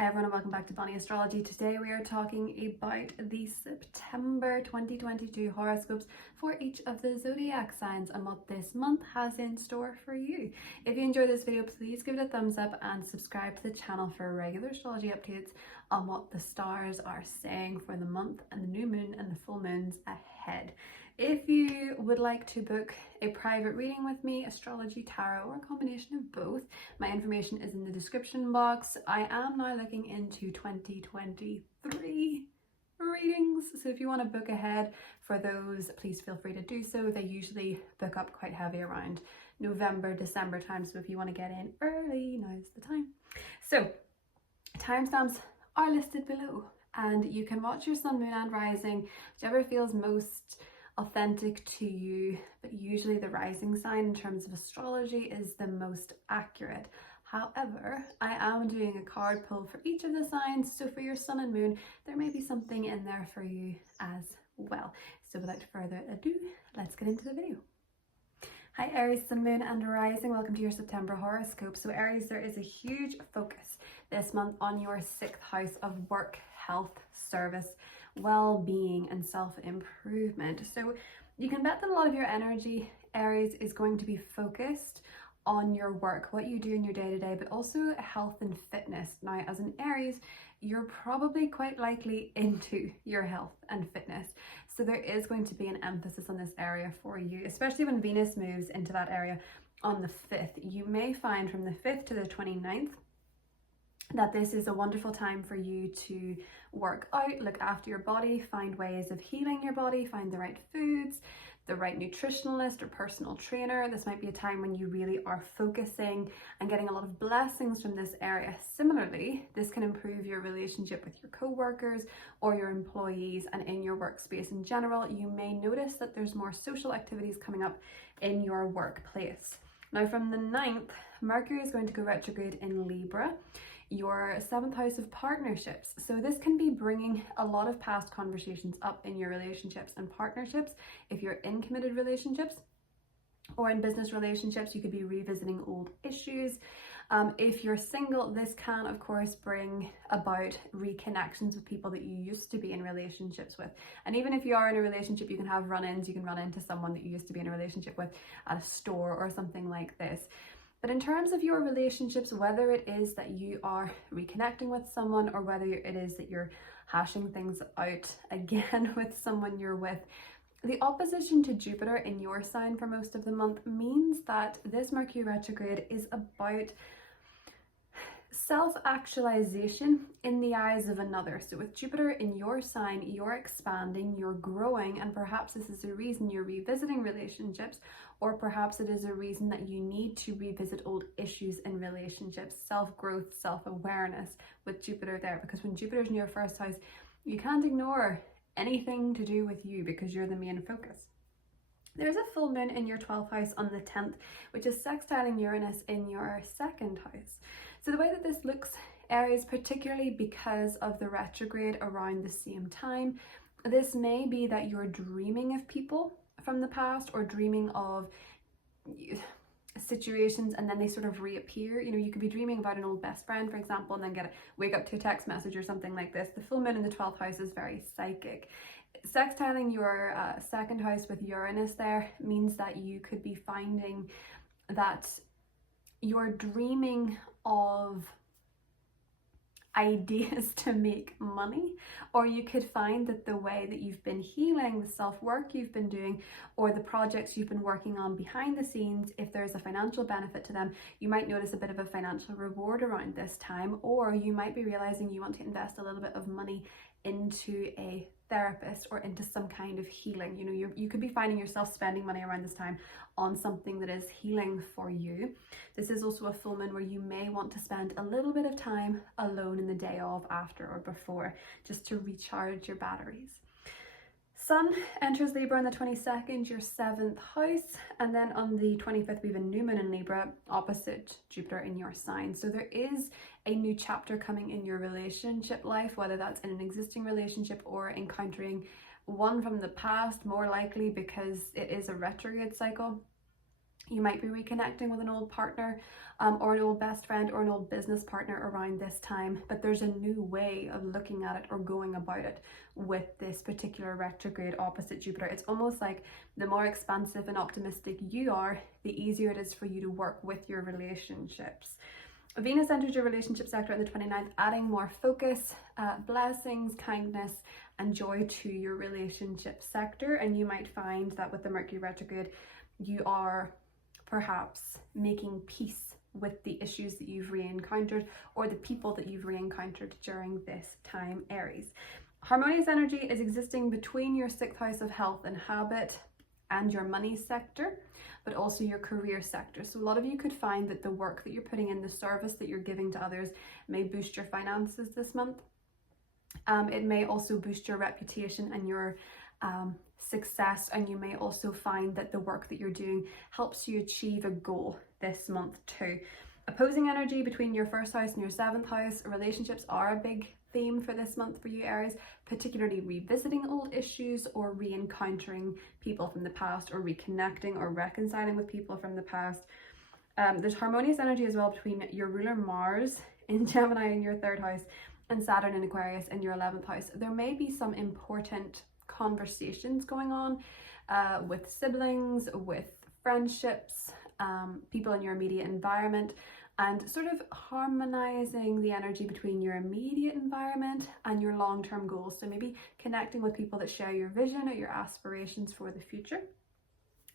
Hi everyone and welcome back to Bonnie Astrology. Today we are talking about the September 2022 horoscopes for each of the zodiac signs and what this month has in store for you. If you enjoyed this video, please give it a thumbs up and subscribe to the channel for regular astrology updates on what the stars are saying for the month and the new moon and the full moons ahead. If you would like to book a private reading with me, astrology, tarot, or a combination of both, my information is in the description box. I am now looking into 2023 readings, so if you want to book ahead for those, please feel free to do so. They usually book up quite heavy around November, December time, so if you want to get in early, now's the time. So timestamps are listed below, and you can watch your sun, moon, and rising, whichever feels most authentic to you, but usually the rising sign in terms of astrology is the most accurate. However, I am doing a card pull for each of the signs, so for your sun and moon there may be something in there for you as well. So without further ado, let's get into the video. Hi Aries, sun, moon and rising, welcome to your September horoscope. So Aries, there is a huge focus this month on your 6th house of work, health, service, well-being and self-improvement. So you can bet that a lot of your energy, Aries, is going to be focused on your work, what you do in your day-to-day, but also health and fitness. Now, as an Aries, you're probably quite likely into your health and fitness. So there is going to be an emphasis on this area for you, especially when Venus moves into that area on the 5th. You may find from the 5th to the 29th that this is a wonderful time for you to work out, look after your body, find ways of healing your body, find the right foods, the right nutritionalist or personal trainer. This might be a time when you really are focusing and getting a lot of blessings from this area. Similarly, this can improve your relationship with your co-workers or your employees, and in your workspace in general. You may notice that there's more social activities coming up in your workplace. Now from the 9th, Mercury is going to go retrograde in Libra, your 7th house of partnerships. So this can be bringing a lot of past conversations up in your relationships and partnerships. If you're in committed relationships or in business relationships, you could be revisiting old issues. If you're single, this can of course bring about reconnections with people that you used to be in relationships with. And even if you are in a relationship, you can have run-ins. You can run into someone that you used to be in a relationship with at a store or something like this. But in terms of your relationships, whether it is that you are reconnecting with someone or whether it is that you're hashing things out again with someone you're with, the opposition to Jupiter in your sign for most of the month means that this Mercury retrograde is about self-actualization in the eyes of another. So with Jupiter in your sign, you're expanding, you're growing, and perhaps this is a reason you're revisiting relationships, or perhaps it is a reason that you need to revisit old issues in relationships, self-growth, self-awareness with Jupiter there, because when Jupiter's in your 1st house, you can't ignore anything to do with you because you're the main focus. There's a full moon in your 12th house on the 10th, which is sextiling Uranus in your 2nd house. So the way that this looks, Aries, particularly because of the retrograde around the same time, this may be that you're dreaming of people from the past or dreaming of situations and then they sort of reappear. You know, you could be dreaming about an old best friend, for example, and then wake up to a text message or something like this. The full moon in the 12th house is very psychic. Sextiling your 2nd house with Uranus there means that you could be finding that you're dreaming of ideas to make money, or you could find that the way that you've been healing, the self-work you've been doing, or the projects you've been working on behind the scenes, if there's a financial benefit to them, you might notice a bit of a financial reward around this time, or you might be realizing you want to invest a little bit of money into a therapist or into some kind of healing. You know, you could be finding yourself spending money around this time on something that is healing for you. This is also a full moon where you may want to spend a little bit of time alone in the day of, after or before, just to recharge your batteries. Sun enters Libra on the 22nd, your 7th house, and then on the 25th we have a new moon in Libra opposite Jupiter in your sign. So there is a new chapter coming in your relationship life, whether that's in an existing relationship or encountering one from the past, more likely because it is a retrograde cycle. You might be reconnecting with an old partner or an old best friend or an old business partner around this time, but there's a new way of looking at it or going about it with this particular retrograde opposite Jupiter. It's almost like the more expansive and optimistic you are, the easier it is for you to work with your relationships. Venus enters your relationship sector on the 29th, adding more focus, blessings, kindness, and joy to your relationship sector. And you might find that with the Mercury retrograde, you are perhaps making peace with the issues that you've re-encountered or the people that you've re-encountered during this time, Aries. Harmonious energy is existing between your 6th house of health and habit and your money sector, but also your career sector. So a lot of you could find that the work that you're putting in, the service that you're giving to others, may boost your finances this month. It may also boost your reputation and your success, and you may also find that the work that you're doing helps you achieve a goal this month too. Opposing energy between your 1st house and your 7th house. Relationships are a big theme for this month for you, Aries, particularly revisiting old issues or re-encountering people from the past, or reconnecting or reconciling with people from the past. There's harmonious energy as well between your ruler Mars in Gemini in your 3rd house and Saturn in Aquarius in your 11th house. There may be some important conversations going on with siblings, with friendships, people in your immediate environment, and sort of harmonizing the energy between your immediate environment and your long-term goals. So maybe connecting with people that share your vision or your aspirations for the future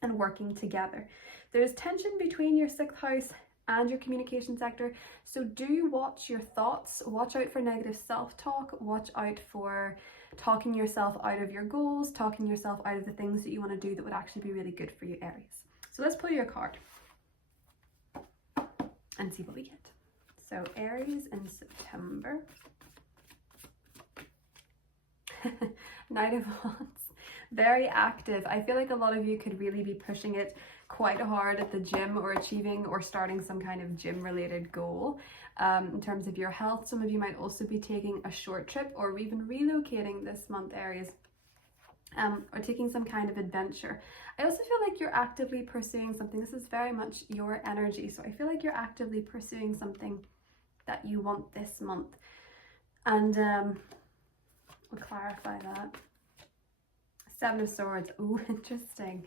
and working together. There's tension between your 6th house and your communication sector, so do watch your thoughts, watch out for negative self-talk, watch out for talking yourself out of your goals, talking yourself out of the things that you want to do that would actually be really good for you, Aries. So let's pull your card and see what we get. So Aries in September. Knight of Wands, very active. I feel like a lot of you could really be pushing it quite hard at the gym or achieving or starting some kind of gym related goal. In terms of your health, some of you might also be taking a short trip or even relocating this month, Aries, or taking some kind of adventure. I also feel like you're actively pursuing something. This is very much your energy, so I feel like you're actively pursuing something that you want this month. And we'll clarify that. 7 of Swords. Ooh, interesting.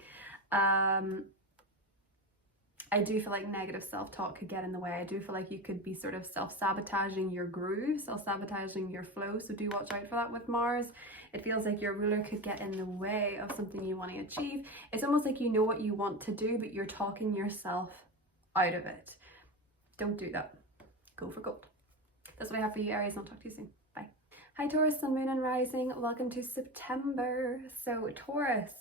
I do feel like negative self-talk could get in the way. I do feel like you could be sort of self-sabotaging your groove, self-sabotaging your flow. So do watch out for that with Mars. It feels like your ruler could get in the way of something you want to achieve. It's almost like you know what you want to do, but you're talking yourself out of it. Don't do that. Go for gold. That's what I have for you, Aries. I'll talk to you soon. Bye. Hi, Taurus, Sun, Moon, and Rising. Welcome to September. So Taurus,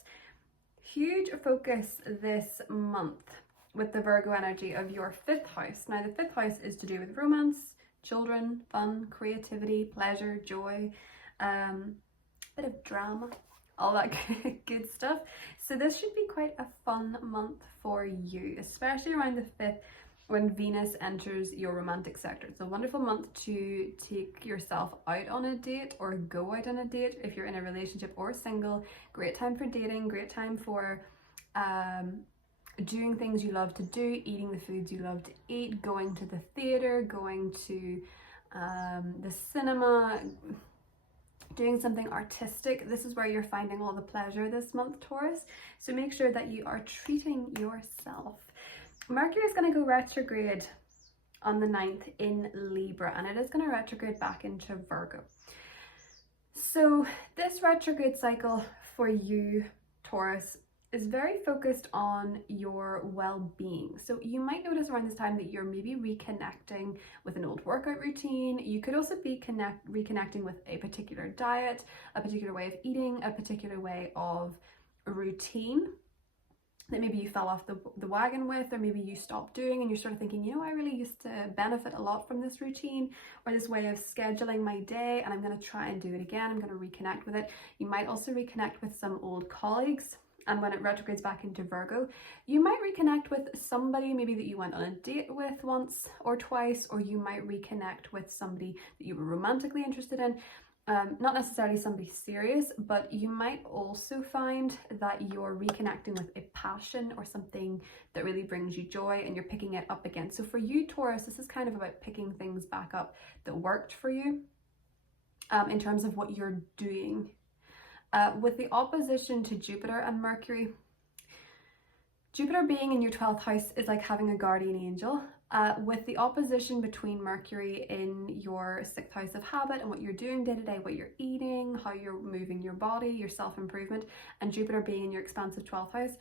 huge focus this month with the Virgo energy of your 5th house. Now the 5th house is to do with romance, children, fun, creativity, pleasure, joy, bit of drama, all that good stuff. So this should be quite a fun month for you, especially around the 5th when Venus enters your romantic sector. It's a wonderful month to take yourself out on a date or go out on a date if you're in a relationship or single. Great time for dating, great time for doing things you love to do, eating the foods you love to eat, going to the theatre, going to the cinema, doing something artistic. This is where you're finding all the pleasure this month, Taurus. So make sure that you are treating yourself. Mercury is going to go retrograde on the 9th in Libra, and it is going to retrograde back into Virgo. So this retrograde cycle for you, Taurus, is very focused on your well-being. So you might notice around this time that you're maybe reconnecting with an old workout routine. You could also be reconnecting with a particular diet, a particular way of eating, a particular way of routine that maybe you fell off the wagon with, or maybe you stopped doing and you're sort of thinking, you know, I really used to benefit a lot from this routine or this way of scheduling my day, and I'm going to try and do it again. I'm going to reconnect with it. You might also reconnect with some old colleagues and when it retrogrades back into Virgo, you might reconnect with somebody maybe that you went on a date with once or twice, or you might reconnect with somebody that you were romantically interested in. Not necessarily somebody serious, but you might also find that you're reconnecting with a passion or something that really brings you joy, and you're picking it up again. So for you, Taurus, this is kind of about picking things back up that worked for you in terms of what you're doing. With the opposition to Jupiter and Mercury, Jupiter being in your 12th house is like having a guardian angel. With the opposition between Mercury in your 6th house of habit and what you're doing day to day, what you're eating, how you're moving your body, your self-improvement, and Jupiter being in your expansive 12th house,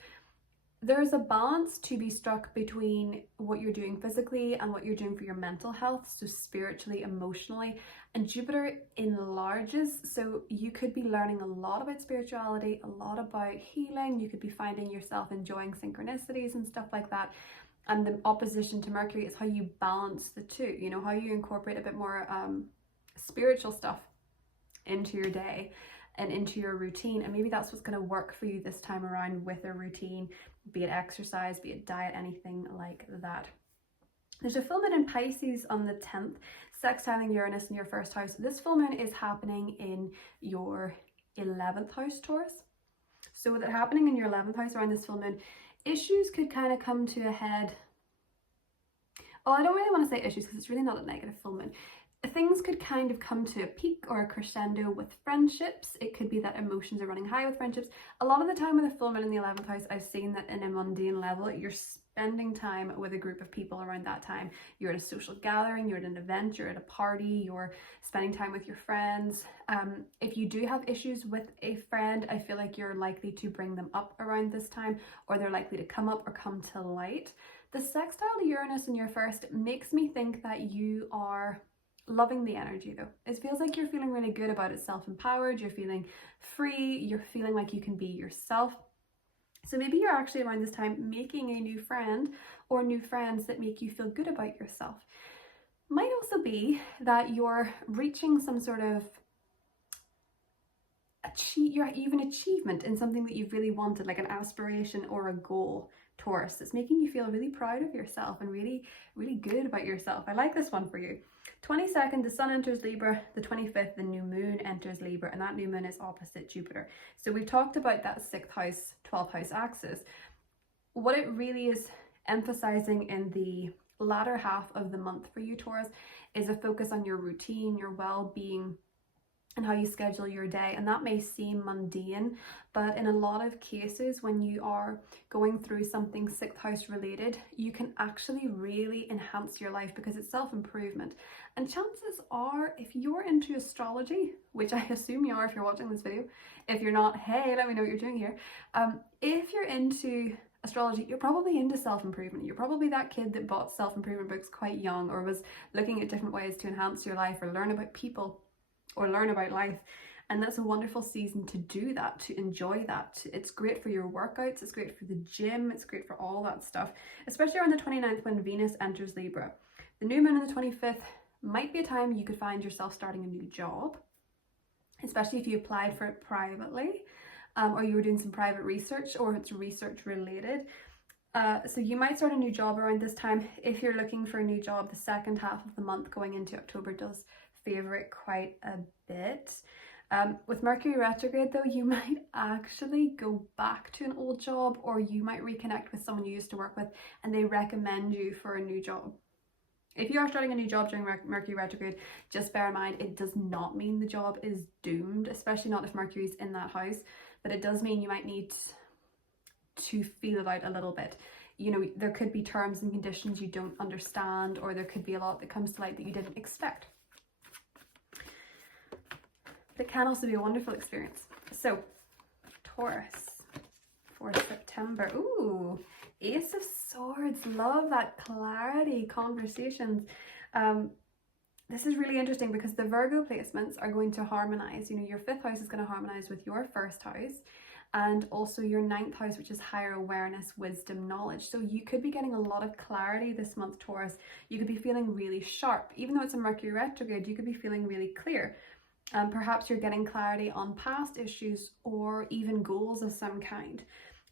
there's a balance to be struck between what you're doing physically and what you're doing for your mental health, so spiritually, emotionally. And Jupiter enlarges, so you could be learning a lot about spirituality, a lot about healing. You could be finding yourself enjoying synchronicities and stuff like that. And the opposition to Mercury is how you balance the two, you know, how you incorporate a bit more spiritual stuff into your day and into your routine. And maybe that's what's going to work for you this time around with a routine, be it exercise, be it diet, anything like that. There's a full moon in Pisces on the 10th, sextiling Uranus in your 1st house. This full moon is happening in your 11th house, Taurus. So with it happening in your 11th house around this full moon, issues could kind of come to a head. Oh, I don't really want to say issues because it's really not a negative full moon. Things could kind of come to a peak or a crescendo with friendships. It could be that emotions are running high with friendships. A lot of the time with a full moon in the 11th house, I've seen that in a mundane level, you're spending time with a group of people around that time. You're at a social gathering, you're at an event, you're at a party, you're spending time with your friends. If you do have issues with a friend, I feel like you're likely to bring them up around this time, or they're likely to come up or come to light. The sextile Uranus in your 1st makes me think that you are loving the energy though. It feels like you're feeling really good about it, self-empowered, you're feeling free, you're feeling like you can be yourself. So maybe you're actually around this time making a new friend or new friends that make you feel good about yourself. Might also be that you're reaching some sort of even achievement in something that you've really wanted, like an aspiration or a goal, Taurus. It's making you feel really proud of yourself and really, really good about yourself. I like this one for you. 22nd, the sun enters Libra. The 25th, the new moon enters Libra, and that new moon is opposite Jupiter. So we've talked about that 6th house, 12th house axis. What it really is emphasizing in the latter half of the month for you, Taurus, is a focus on your routine, your well-being, and how you schedule your day. And that may seem mundane, but in a lot of cases when you are going through something 6th house related, you can actually really enhance your life because it's self-improvement. And chances are, if you're into astrology, which I assume you are if you're watching this video, if you're not, hey, let me know what you're doing here. If you're into astrology, you're probably into self-improvement. You're probably that kid that bought self-improvement books quite young, or was looking at different ways to enhance your life or learn about people or learn about life. And that's a wonderful season to do that, to enjoy that. It's great for your workouts, it's great for the gym, it's great for all that stuff, especially around the 29th when Venus enters Libra. The new moon on the 25th might be a time you could find yourself starting a new job, especially if you applied for it privately, or you were doing some private research, or it's research related. So you might start a new job around this time. If you're looking for a new job, the second half of the month going into October does favor it quite a bit. With Mercury retrograde though, you might actually go back to an old job, or you might reconnect with someone you used to work with and they recommend you for a new job. If you are starting a new job during Mercury retrograde, just bear in mind it does not mean the job is doomed, especially not if Mercury's in that house, but it does mean you might need to feel it out a little bit. You know, there could be terms and conditions you don't understand, or there could be a lot that comes to light that you didn't expect. But it can also be a wonderful experience. So, Taurus for September. Ooh, Ace of Swords. Love that clarity, conversations. This is really interesting because the Virgo placements are going to harmonize. You know, your 5th house is going to harmonize with your 1st house, and also your 9th house, which is higher awareness, wisdom, knowledge. So you could be getting a lot of clarity this month, Taurus. You could be feeling really sharp. Even though it's a Mercury retrograde, you could be feeling really clear. Perhaps you're getting clarity on past issues or even goals of some kind.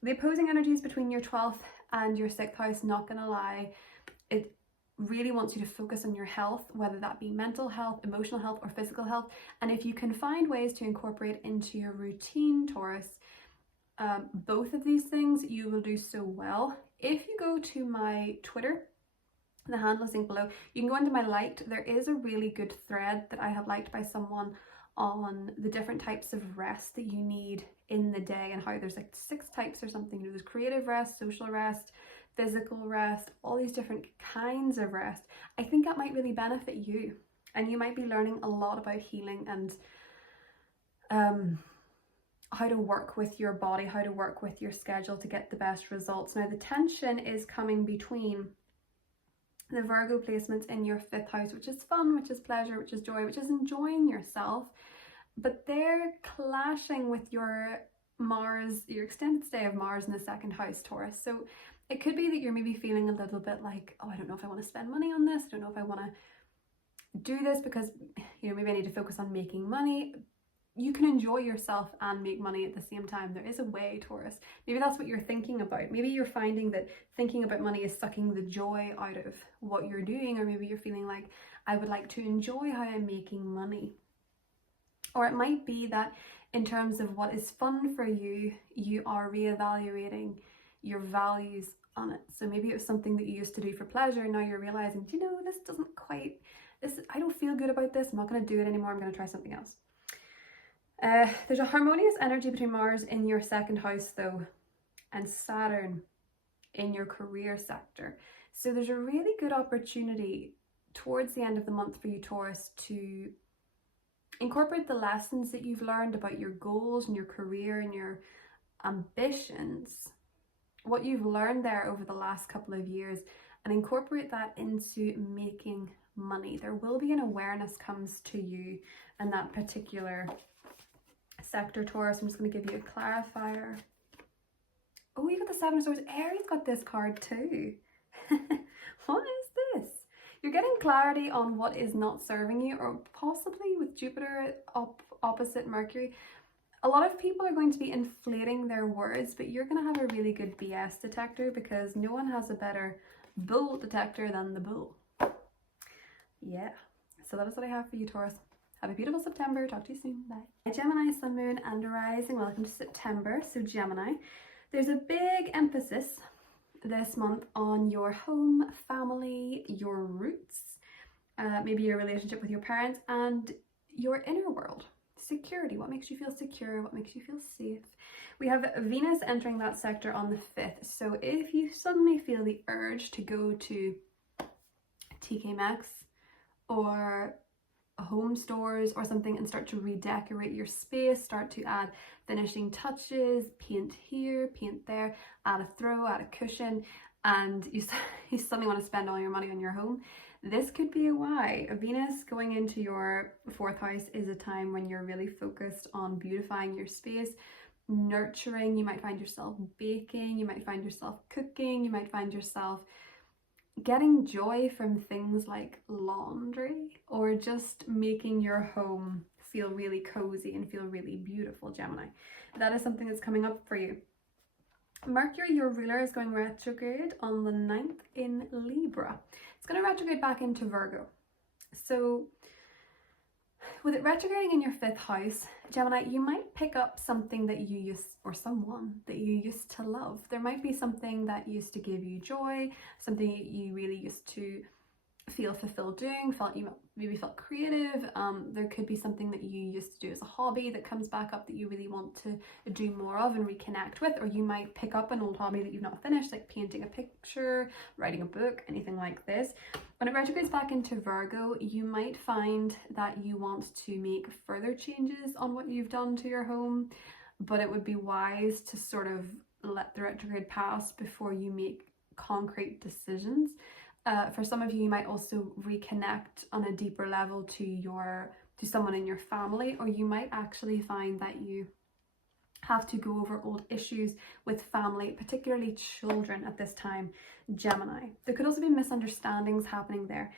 The opposing energies between your 12th and your 6th house, not gonna lie, it really wants you to focus on your health, whether that be mental health, emotional health, or physical health. And if you can find ways to incorporate into your routine, Taurus, both of these things, you will do so well. If you go to my Twitter, the handle is linked below, you can go into my liked. There is a really good thread that I have liked by someone on the different types of rest that you need in the day, and how there's like 6 types or something. There's creative rest, social rest, physical rest, all these different kinds of rest. I think that might really benefit you, and you might be learning a lot about healing and how to work with your body, how to work with your schedule to get the best results. Now, the tension is coming between the Virgo placements in your 5th house, which is fun, which is pleasure, which is joy, which is enjoying yourself, but they're clashing with your Mars, your extended stay of Mars in the 2nd house, Taurus. So it could be that you're maybe feeling a little bit like, oh, I don't know if I want to spend money on this. I don't know if I want to do this because, you know, maybe I need to focus on making money. You can enjoy yourself and make money at the same time. There is a way, Taurus. Maybe that's what you're thinking about. Maybe you're finding that thinking about money is sucking the joy out of what you're doing, or maybe you're feeling like, I would like to enjoy how I'm making money. Or it might be that in terms of what is fun for you, you are reevaluating your values on it. So maybe it was something that you used to do for pleasure, and now you're realizing, do you know, this doesn't quite, I don't feel good about this. I'm not going to do it anymore. I'm going to try something else. There's a harmonious energy between Mars in your 2nd house though, and Saturn in your career sector. So there's a really good opportunity towards the end of the month for you, Taurus, to incorporate the lessons that you've learned about your goals and your career and your ambitions, what you've learned there over the last couple of years, and incorporate that into making money. There will be an awareness comes to you in that particular sector, Taurus. I'm just going to give you a clarifier. Oh, you got the 7 of Swords. Aries got this card too. What is this? You're getting clarity on what is not serving you, or possibly with Jupiter opposite Mercury. A lot of people are going to be inflating their words, but you're going to have a really good BS detector, because no one has a better bull detector than the bull. Yeah, so that is what I have for you, Taurus. Have a beautiful September. Talk to you soon. Bye. Gemini, Sun, Moon, and Rising. Welcome to September. So Gemini, there's a big emphasis this month on your home, family, your roots, maybe your relationship with your parents, and your inner world. Security. What makes you feel secure? What makes you feel safe? We have Venus entering that sector on the 5th. So if you suddenly feel the urge to go to TK Maxx or home stores or something and start to redecorate your space, start to add finishing touches, paint here, paint there, add a throw, add a cushion, and you suddenly want to spend all your money on your home, this could be a why. Venus going into your 4th house is a time when you're really focused on beautifying your space, nurturing. You might find yourself baking, you might find yourself cooking, you might find yourself getting joy from things like laundry, or just making your home feel really cozy and feel really beautiful, Gemini. That is something that's coming up for you. Mercury, your ruler, is going retrograde on the 9th in Libra. It's going to retrograde back into Virgo. So with it retrograding in your 5th house, Gemini, you might pick up something that you used, or someone that you used to love. There might be something that used to give you joy, something you really used to feel fulfilled doing, maybe felt creative. There could be something that you used to do as a hobby that comes back up that you really want to do more of and reconnect with, or you might pick up an old hobby that you've not finished, like painting a picture, writing a book, anything like this. When it retrogrades back into Virgo, you might find that you want to make further changes on what you've done to your home, but it would be wise to sort of let the retrograde pass before you make concrete decisions. For some of you, you might also reconnect on a deeper level to someone in your family, or you might actually find that you have to go over old issues with family, particularly children at this time, Gemini. There could also be misunderstandings happening there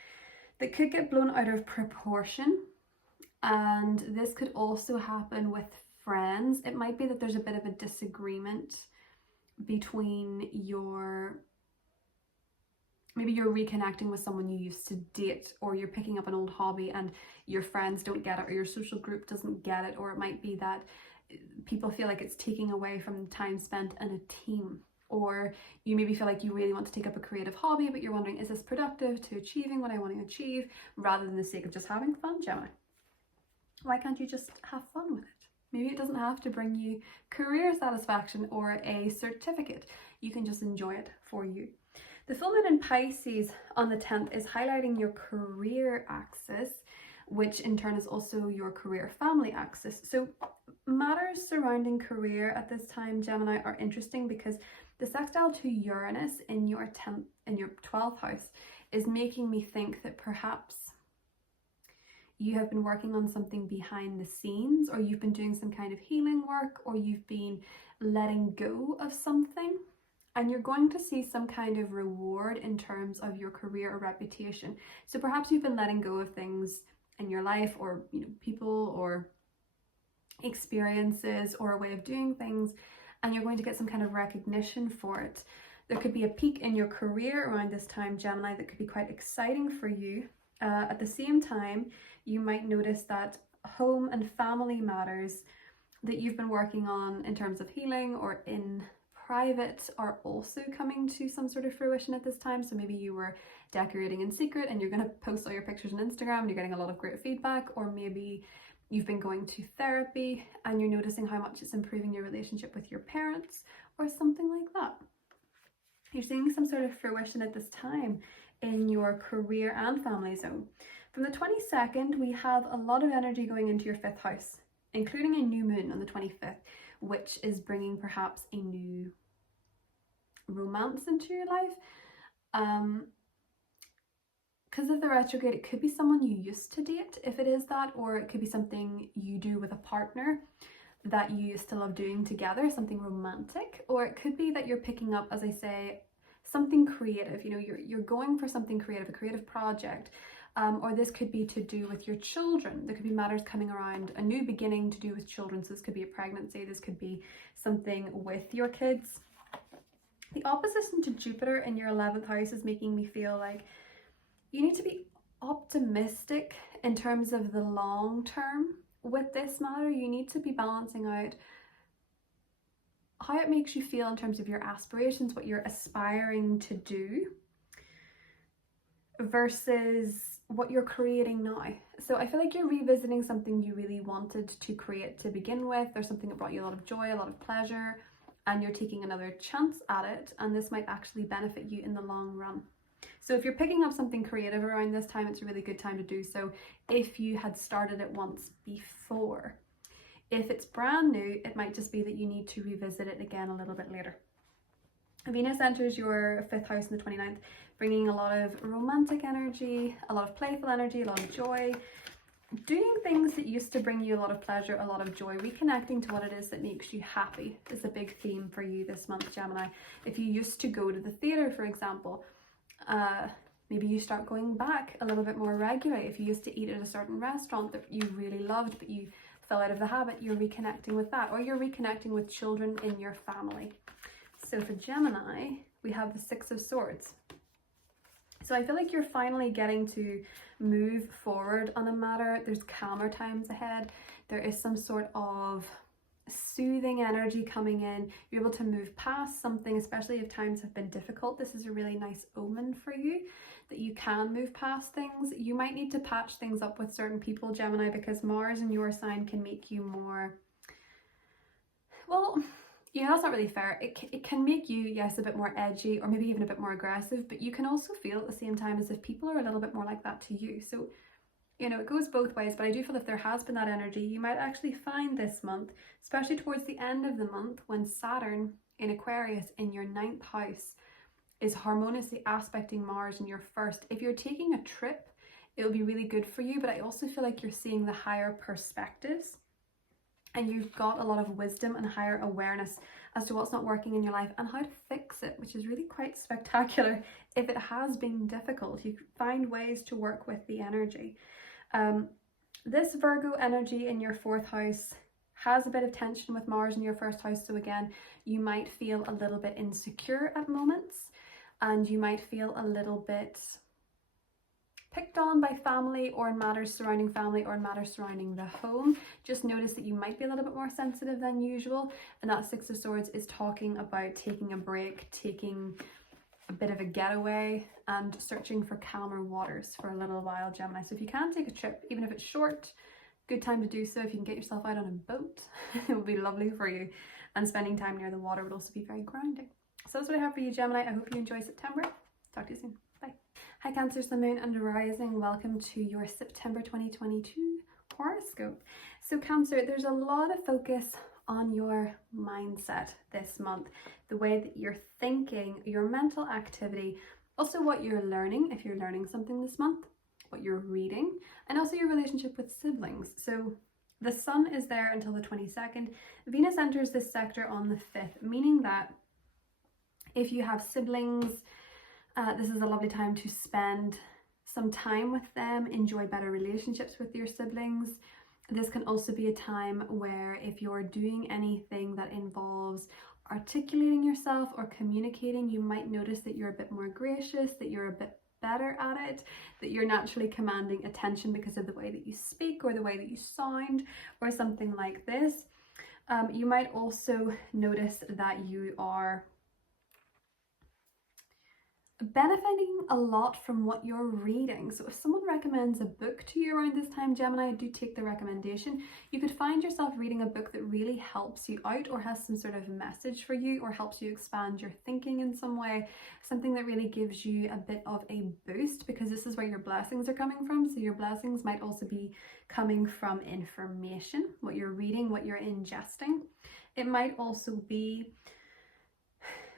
that could get blown out of proportion, and this could also happen with friends. It might be that there's a bit of a disagreement between maybe you're reconnecting with someone you used to date, or you're picking up an old hobby and your friends don't get it, or your social group doesn't get it, or it might be that people feel like it's taking away from the time spent in a team. Or you maybe feel like you really want to take up a creative hobby, but you're wondering, is this productive to achieving what I want to achieve, rather than the sake of just having fun, Gemini? Why can't you just have fun with it? Maybe it doesn't have to bring you career satisfaction or a certificate. You can just enjoy it for you. The full moon in Pisces on the 10th is highlighting your career axis, which in turn is also your career family axis. So matters surrounding career at this time, Gemini, are interesting because the sextile to Uranus in your 12th house is making me think that perhaps you have been working on something behind the scenes, or you've been doing some kind of healing work, or you've been letting go of something, and you're going to see some kind of reward in terms of your career or reputation. So perhaps you've been letting go of things in your life, or people or experiences or a way of doing things, and you're going to get some kind of recognition for it. There could be a peak in your career around this time, Gemini, that could be quite exciting for you. At the same time, you might notice that home and family matters that you've been working on in terms of healing or in private are also coming to some sort of fruition at this time. So maybe you were decorating in secret and you're going to post all your pictures on Instagram and you're getting a lot of great feedback, or maybe you've been going to therapy and you're noticing how much it's improving your relationship with your parents, or something like that. You're seeing some sort of fruition at this time in your career and family zone. From the 22nd, we have a lot of energy going into your 5th house, including a new moon on the 25th, which is bringing perhaps a new romance into your life. Because of the retrograde, it could be someone you used to date, if it is that, or it could be something you do with a partner that you used to love doing together, something romantic, or it could be that you're picking up, as I say, something creative. You're going for something creative, a creative project, or this could be to do with your children. There could be matters coming around, a new beginning to do with children. So this could be a pregnancy, this could be something with your kids. The opposition to Jupiter in your 11th house is making me feel like you need to be optimistic in terms of the long term with this matter. You need to be balancing out how it makes you feel in terms of your aspirations, what you're aspiring to do, versus what you're creating now. So I feel like you're revisiting something you really wanted to create to begin with, or something that brought you a lot of joy, a lot of pleasure, and you're taking another chance at it, and this might actually benefit you in the long run. So if you're picking up something creative around this time, it's a really good time to do so if you had started it once before. If it's brand new, it might just be that you need to revisit it again a little bit later. Venus enters your 5th house on the 29th, bringing a lot of romantic energy, a lot of playful energy, a lot of joy. Doing things that used to bring you a lot of pleasure, a lot of joy, reconnecting to what it is that makes you happy is a big theme for you this month, Gemini. If you used to go to the theatre, for example, maybe you start going back a little bit more regularly. If you used to eat at a certain restaurant that you really loved but you fell out of the habit, you're reconnecting with that, or you're reconnecting with children in your family. So for Gemini, we have the 6 of Swords. So I feel like you're finally getting to move forward on a matter. There's calmer times ahead. There is some sort of soothing energy coming in. You're able to move past something, especially if times have been difficult. This is a really nice omen for you, that you can move past things. You might need to patch things up with certain people, Gemini, because Mars in your sign can make you more, well, that's not really fair. It can make you, yes, a bit more edgy, or maybe even a bit more aggressive, but you can also feel at the same time as if people are a little bit more like that to you. So, it goes both ways, but I do feel if there has been that energy, you might actually find this month, especially towards the end of the month, when Saturn in Aquarius in your 9th house is harmoniously aspecting Mars in your 1st. If you're taking a trip, it'll be really good for you, but I also feel like you're seeing the higher perspectives, and you've got a lot of wisdom and higher awareness as to what's not working in your life and how to fix it, which is really quite spectacular. If it has been difficult, you find ways to work with the energy. This Virgo energy in your 4th house has a bit of tension with Mars in your first house. So again, you might feel a little bit insecure at moments, and you might feel a little bit picked on by family or in matters surrounding family or in matters surrounding the home. Just notice that you might be a little bit more sensitive than usual, and that Six of Swords is talking about taking a break, taking a bit of a getaway, and searching for calmer waters for a little while, Gemini. So if you can take a trip, even if it's short, good time to do so. If you can get yourself out on a boat, it would be lovely for you, and spending time near the water would also be very grounding. So that's what I have for you, Gemini. I hope you enjoy September. Talk to you soon. Bye. Hi Cancer, Sun, Moon and Rising. Welcome to your September 2022 horoscope. So Cancer, there's a lot of focus on your mindset this month, the way that you're thinking, your mental activity, also what you're learning, if you're learning something this month, what you're reading, and also your relationship with siblings. So the Sun is there until the 22nd. Venus enters this sector on the 5th, meaning that if you have siblings, this is a lovely time to spend some time with them, enjoy better relationships with your siblings. This can also be a time where if you're doing anything that involves articulating yourself or communicating, you might notice that you're a bit more gracious, that you're a bit better at it, that you're naturally commanding attention because of the way that you speak or the way that you sound or something like this. You might also notice that you are benefiting a lot from what you're reading. So if someone recommends a book to you around this time, Gemini, do take the recommendation. You could find yourself reading a book that really helps you out or has some sort of message for you or helps you expand your thinking in some way, something that really gives you a bit of a boost, because this is where your blessings are coming from. So your blessings might also be coming from information, what you're reading, what you're ingesting. It might also be,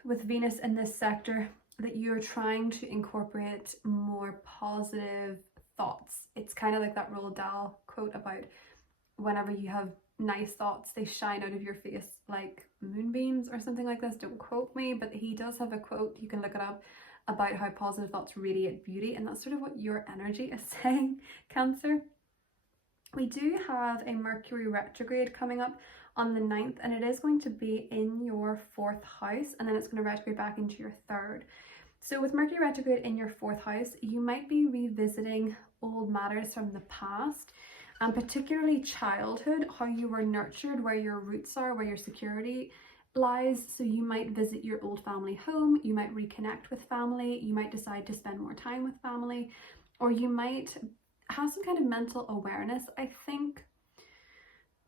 with Venus in this sector, that you're trying to incorporate more positive thoughts. It's kind of like that Roald Dahl quote about whenever you have nice thoughts, they shine out of your face like moonbeams or something like this. Don't quote me, but he does have a quote, you can look it up, about how positive thoughts radiate beauty, and that's sort of what your energy is saying, Cancer. We do have a Mercury retrograde coming up on the 9th, and it is going to be in your 4th house, and then it's going to retrograde back into your 3rd. So with Mercury retrograde in your 4th house, you might be revisiting old matters from the past, and particularly childhood, how you were nurtured, where your roots are, where your security lies. So you might visit your old family home, you might reconnect with family, you might decide to spend more time with family, or you might have some kind of mental awareness, I think,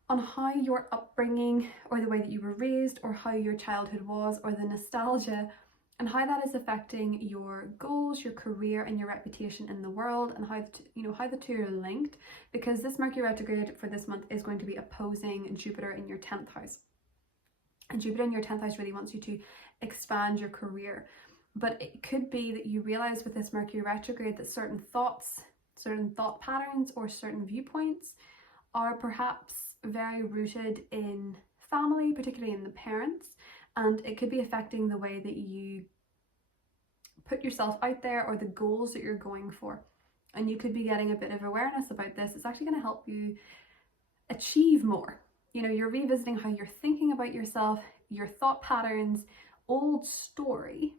on how your upbringing or the way that you were raised or how your childhood was, or the nostalgia, and how that is affecting your goals, your career and your reputation in the world, and how the two are linked, because this Mercury retrograde for this month is going to be opposing Jupiter in your 10th house. And Jupiter in your 10th house really wants you to expand your career. But it could be that you realize with this Mercury retrograde that certain thoughts, certain thought patterns or certain viewpoints are perhaps very rooted in family, particularly in the parents, and it could be affecting the way that you put yourself out there or the goals that you're going for. And you could be getting a bit of awareness about this. It's actually going to help you achieve more. You know, you're revisiting how you're thinking about yourself, your thought patterns, old story,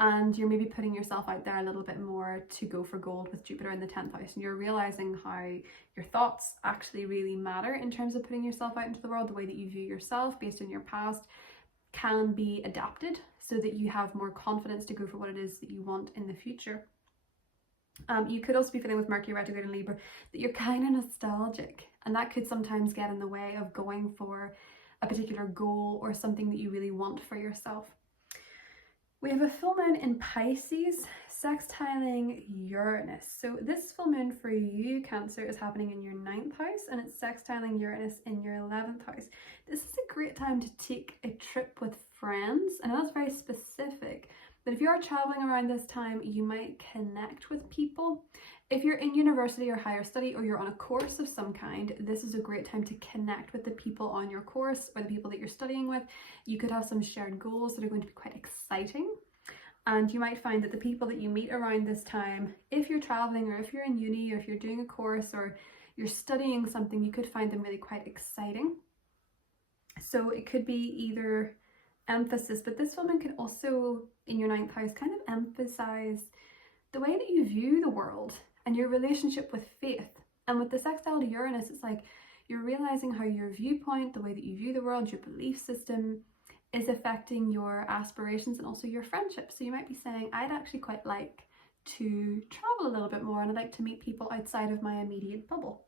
and you're maybe putting yourself out there a little bit more to go for gold with Jupiter in the 10th house, and you're realizing how your thoughts actually really matter in terms of putting yourself out into the world. The way that you view yourself based on your past can be adapted so that you have more confidence to go for what it is that you want in the future. You could also be feeling with Mercury retrograde in Libra that you're kind of nostalgic, and that could sometimes get in the way of going for a particular goal or something that you really want for yourself. We have a full moon in Pisces sextiling Uranus. So this full moon for you, Cancer, is happening in your 9th house, and it's sextiling Uranus in your 11th house. This is a great time to take a trip with friends. I know that's very specific, but if you are traveling around this time, you might connect with people. If you're in university or higher study, or you're on a course of some kind, this is a great time to connect with the people on your course or the people that you're studying with. You could have some shared goals that are going to be quite exciting. And you might find that the people that you meet around this time, if you're traveling or if you're in uni or if you're doing a course or you're studying something, you could find them really quite exciting. So it could be either emphasis, but this woman could also, in your 9th house, kind of emphasize the way that you view the world and your relationship with faith. And with the sextile to Uranus, it's like you're realizing how your viewpoint, the way that you view the world, your belief system is affecting your aspirations and also your friendships. So you might be saying, I'd actually quite like to travel a little bit more and I'd like to meet people outside of my immediate bubble.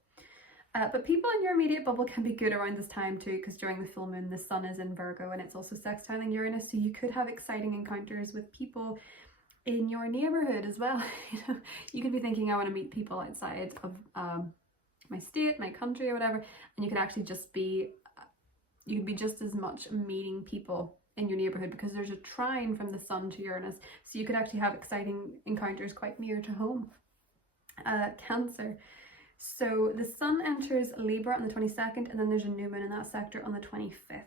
But people in your immediate bubble can be good around this time too, because during the full moon the sun is in Virgo and it's also sextiling Uranus, so you could have exciting encounters with people in your neighborhood as well. You could be thinking, I want to meet people outside of my state, my country or whatever, and you could actually just be, you could be just as much meeting people in your neighborhood because there's a trine from the sun to Uranus, so you could actually have exciting encounters quite near to home. Cancer. So the sun enters Libra on the 22nd, and then there's a new moon in that sector on the 25th.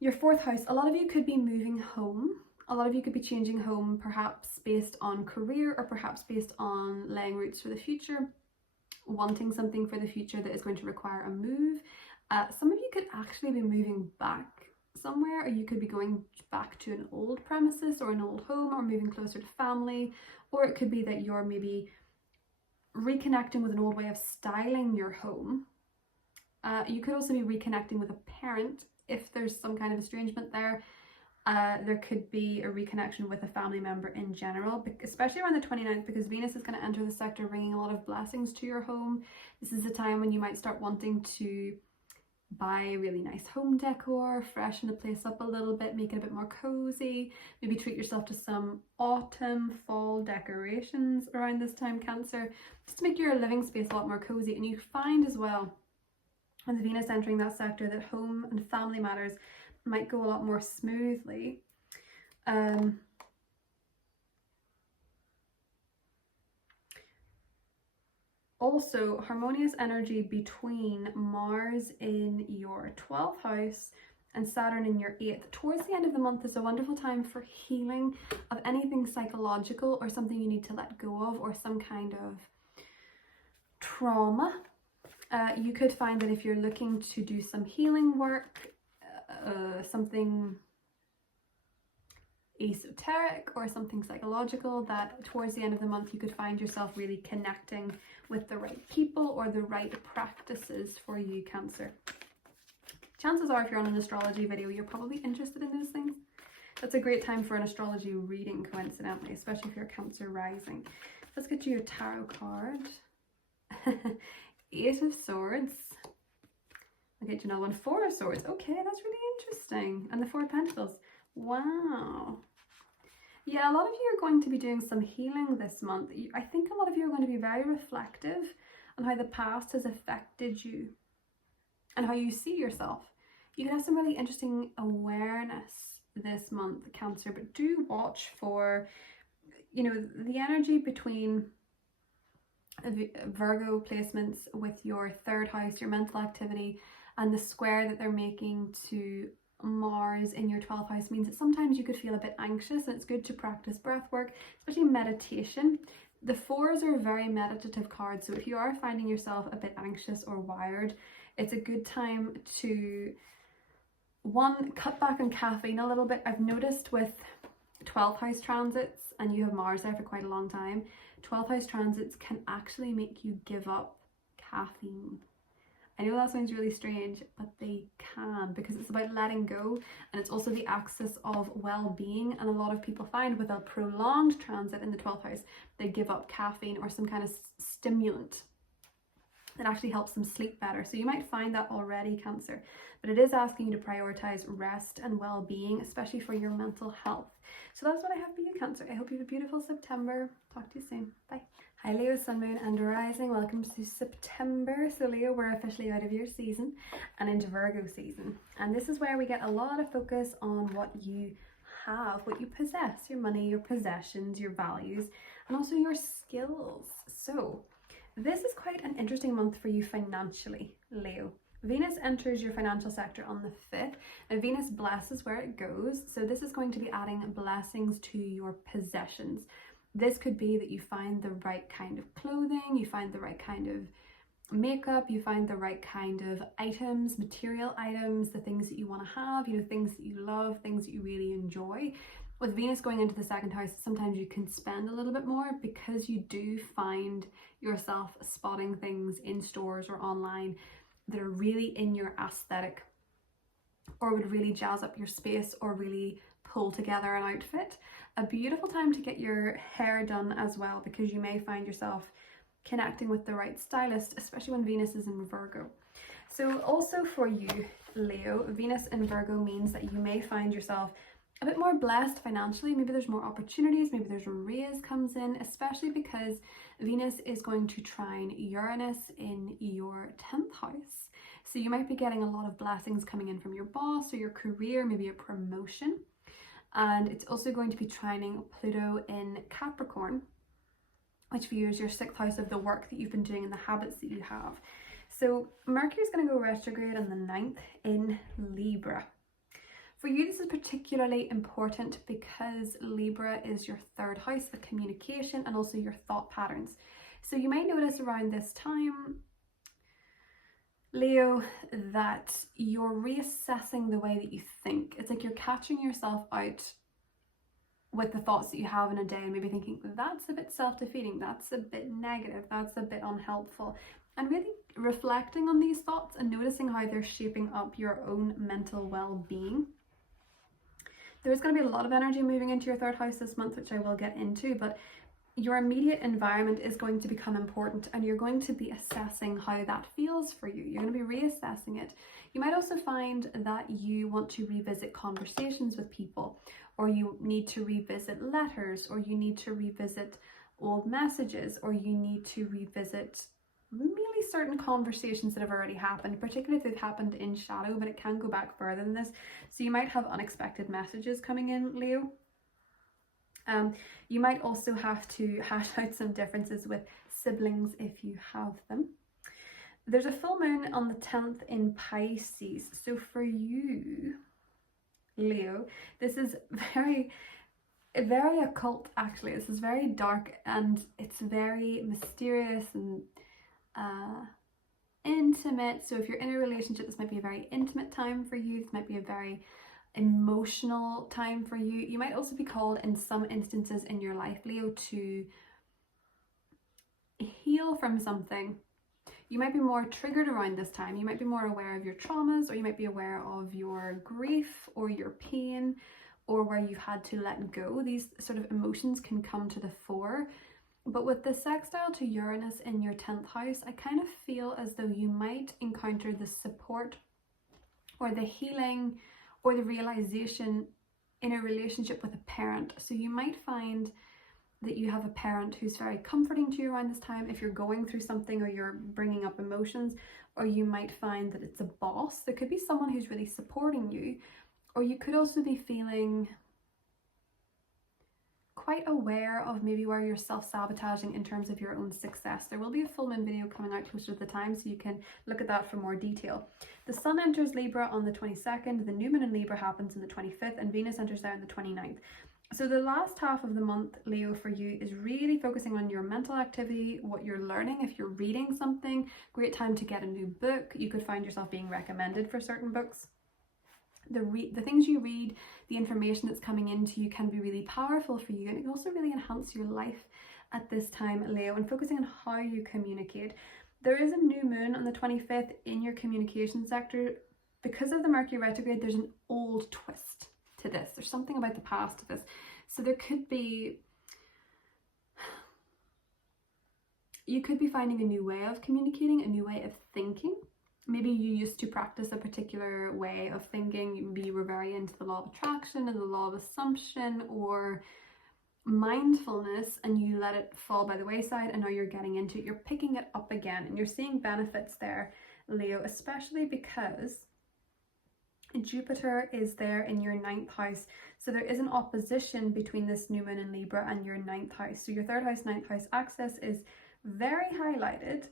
Your 4th house, a lot of you could be moving home. A lot of you could be changing home, perhaps based on career or perhaps based on laying roots for the future, wanting something for the future that is going to require a move. Some of you could actually be moving back somewhere, or you could be going back to an old premises or an old home, or moving closer to family, or it could be that you're maybe reconnecting with an old way of styling your home. You could also be reconnecting with a parent if there's some kind of estrangement there. There could be a reconnection with a family member in general, especially around the 29th, because Venus is going to enter the sector bringing a lot of blessings to your home. This is the time when you might start wanting to buy really nice home decor, freshen the place up a little bit, make it a bit more cozy, maybe treat yourself to some autumn, fall decorations around this time, Cancer, just to make your living space a lot more cozy. And you find as well, with Venus entering that sector, that home and family matters might go a lot more smoothly. Also, harmonious energy between Mars in your 12th house and Saturn in your 8th. Towards the end of the month is a wonderful time for healing of anything psychological or something you need to let go of, or some kind of trauma. You could find that if you're looking to do some healing work, something esoteric or something psychological, that towards the end of the month you could find yourself really connecting with the right people or the right practices for you, Cancer. Chances are, if you're on an astrology video, you're probably interested in those things. That's a great time for an astrology reading, coincidentally, especially if you're Cancer rising. Let's get you your tarot card. 8 of Swords. I'll get you another one. 4 of Swords. Okay, that's really interesting. And the 4 of Pentacles. Wow. Yeah, a lot of you are going to be doing some healing this month. I think a lot of you are going to be very reflective on how the past has affected you and how you see yourself. You can have some really interesting awareness this month, Cancer, but do watch for, you know, the energy between Virgo placements with your 3rd house, your mental activity, and the square that they're making to Mars in your 12th house means that sometimes you could feel a bit anxious, and it's good to practice breath work, especially meditation. The 4s are very meditative cards, so if you are finding yourself a bit anxious or wired, it's a good time to, one, cut back on caffeine a little bit. I've noticed with 12th house transits, and you have Mars there for quite a long time, 12th house transits can actually make you give up caffeine. I know that sounds really strange, but they can, because it's about letting go, and it's also the axis of well-being. And a lot of people find with a prolonged transit in the 12th house, they give up caffeine or some kind of stimulant that actually helps them sleep better. So you might find that already, Cancer, but it is asking you to prioritize rest and well-being, especially for your mental health. So that's what I have for you, Cancer. I hope you have a beautiful September. Talk to you soon. Bye. Hi Leo, Sun, Moon and Rising. Welcome to September. So Leo, we're officially out of your season and into Virgo season. And this is where we get a lot of focus on what you have, what you possess, your money, your possessions, your values, and also your skills. So this is quite an interesting month for you financially, Leo. Venus enters your financial sector on the 5th. Now Venus blesses where it goes, so this is going to be adding blessings to your possessions. This could be that you find the right kind of clothing, you find the right kind of makeup, you find the right kind of items, material items, the things that you want to have, you know, things that you love, things that you really enjoy. With Venus going into the second house, sometimes you can spend a little bit more because you do find yourself spotting things in stores or online that are really in your aesthetic, or would really jazz up your space, or really pull together an outfit. A beautiful time to get your hair done as well, because you may find yourself connecting with the right stylist, especially when Venus is in Virgo. So also for you, Leo, Venus in Virgo means that you may find yourself a bit more blessed financially. Maybe there's more opportunities, maybe there's a raise comes in, especially because Venus is going to trine Uranus in your 10th house. So you might be getting a lot of blessings coming in from your boss or your career, maybe a promotion. And it's also going to be trining Pluto in Capricorn, which for you is your 6th house of the work that you've been doing and the habits that you have. So Mercury is going to go retrograde on the 9th in Libra. For you, this is particularly important because Libra is your 3rd house of communication and also your thought patterns. So you might notice around this time, Leo, that you're reassessing the way that you think. It's like you're catching yourself out with the thoughts that you have in a day and maybe thinking, that's a bit self-defeating, that's a bit negative, that's a bit unhelpful. And really reflecting on these thoughts and noticing how they're shaping up your own mental well-being. There's going to be a lot of energy moving into your 3rd house this month, which I will get into, but your immediate environment is going to become important and you're going to be assessing how that feels for you. You're going to be reassessing it. You might also find that you want to revisit conversations with people, or you need to revisit letters, or you need to revisit old messages, or you need to revisit really certain conversations that have already happened, particularly if they've happened in shadow, but it can go back further than this. So you might have unexpected messages coming in, Leo. You might also have to hash out some differences with siblings if you have them. There's a full moon on the 10th in Pisces. So for you, Leo, this is very occult actually. This is very dark and it's very mysterious and intimate. So if you're in a relationship, this might be a very intimate time for you. This might be a very emotional time for you. You might also be called in some instances in your life, Leo, to heal from something. You might be more triggered around this time. You might be more aware of your traumas, or you might be aware of your grief or your pain, or where you've had to let go. These sort of emotions can come to the fore. But with the sextile to Uranus in your 10th house, I kind of feel as though you might encounter the support or the healing or the realization in a relationship with a parent. So you might find that you have a parent who's very comforting to you around this time if you're going through something or you're bringing up emotions, or you might find that it's a boss. There could be someone who's really supporting you, or you could also be feeling quite aware of maybe where you're self-sabotaging in terms of your own success. There will be a full moon video coming out closer to the time, so you can look at that for more detail. The sun enters Libra on the 22nd, the new moon in Libra happens on the 25th, and Venus enters there on the 29th. So the last half of the month, Leo, for you is really focusing on your mental activity, what you're learning. If you're reading something, great time to get a new book. You could find yourself being recommended for certain books. The things you read, the information that's coming into you can be really powerful for you, and it can also really enhance your life at this time, Leo, and focusing on how you communicate. There is a new moon on the 25th in your communication sector. Because of the Mercury retrograde, there's an old twist to this. There's something about the past of this. So you could be finding a new way of communicating, a new way of thinking. Maybe you used to practice a particular way of thinking. Maybe you were very into the law of attraction and the law of assumption or mindfulness, and you let it fall by the wayside, and now you're getting into it. You're picking it up again, and you're seeing benefits there, Leo, especially because Jupiter is there in your 9th house. So there is an opposition between this new moon in Libra and your 9th house. So your 3rd house, 9th house axis is very highlighted.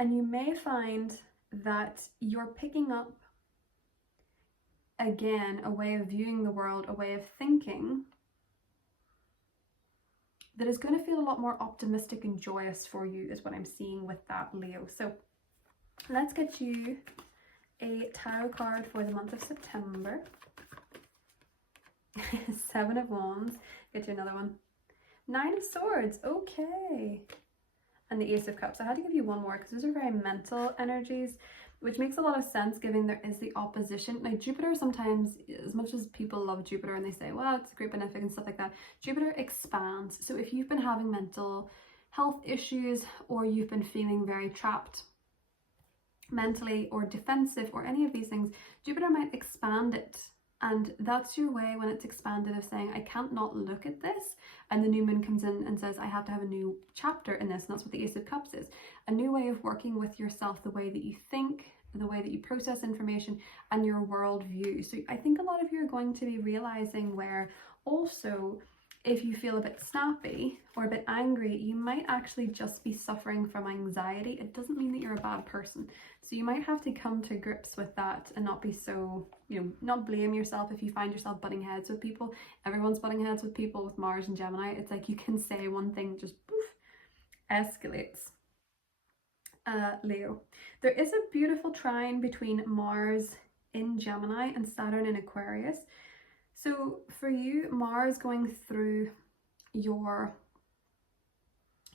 And you may find that you're picking up, again, a way of viewing the world, a way of thinking that is going to feel a lot more optimistic and joyous for you, is what I'm seeing with that, Leo. So let's get you a tarot card for the month of September. 7 of Wands. Get you another one. 9 of Swords. Okay. And the Ace of Cups. I had to give you one more because those are very mental energies, which makes a lot of sense given there is the opposition. Now Jupiter sometimes, as much as people love Jupiter and they say, well, it's a great benefic and stuff like that, Jupiter expands. So if you've been having mental health issues, or you've been feeling very trapped mentally or defensive or any of these things, Jupiter might expand it. And that's your way, when it's expanded, of saying, I can't not look at this. And the new moon comes in and says, I have to have a new chapter in this. And that's what the Ace of Cups is. A new way of working with yourself, the way that you think, the way that you process information, and your worldview. So I think a lot of you are going to be realizing where also, if you feel a bit snappy or a bit angry, you might actually just be suffering from anxiety. It doesn't mean that you're a bad person. So you might have to come to grips with that and not be so, not blame yourself if you find yourself butting heads with people. Everyone's butting heads with people with Mars and Gemini. It's like you can say one thing, just poof, escalates. Leo. There is a beautiful trine between Mars in Gemini and Saturn in Aquarius. So for you, Mars going through your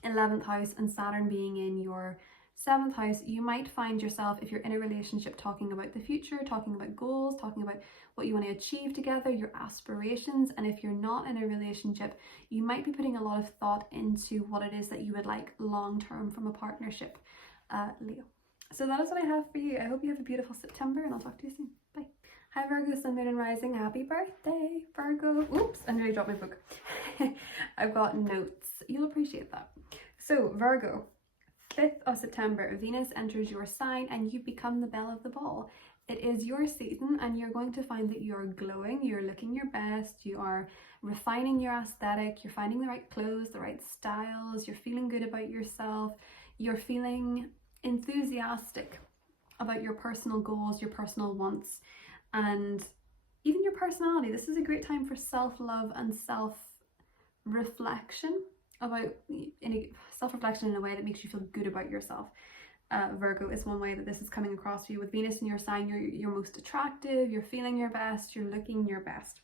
11th house and Saturn being in your 7th house, you might find yourself, if you're in a relationship, talking about the future, talking about goals, talking about what you want to achieve together, your aspirations. And if you're not in a relationship, you might be putting a lot of thought into what it is that you would like long-term from a partnership, Leo. So that is what I have for you. I hope you have a beautiful September, and I'll talk to you soon. Bye. Hi Virgo, Sun, Moon and Rising. Happy birthday, Virgo. Oops, I nearly dropped my book. I've got notes. You'll appreciate that. So Virgo, 5th of September, Venus enters your sign and you become the belle of the ball. It is your season and you're going to find that you're glowing, you're looking your best, you are refining your aesthetic, you're finding the right clothes, the right styles, you're feeling good about yourself, you're feeling enthusiastic about your personal goals, your personal wants, and even your personality. This is a great time for self-love and self-reflection, about self-reflection in a way that makes you feel good about yourself. Virgo is one way that this is coming across for you. With Venus in your sign, you're most attractive, you're feeling your best, you're looking your best.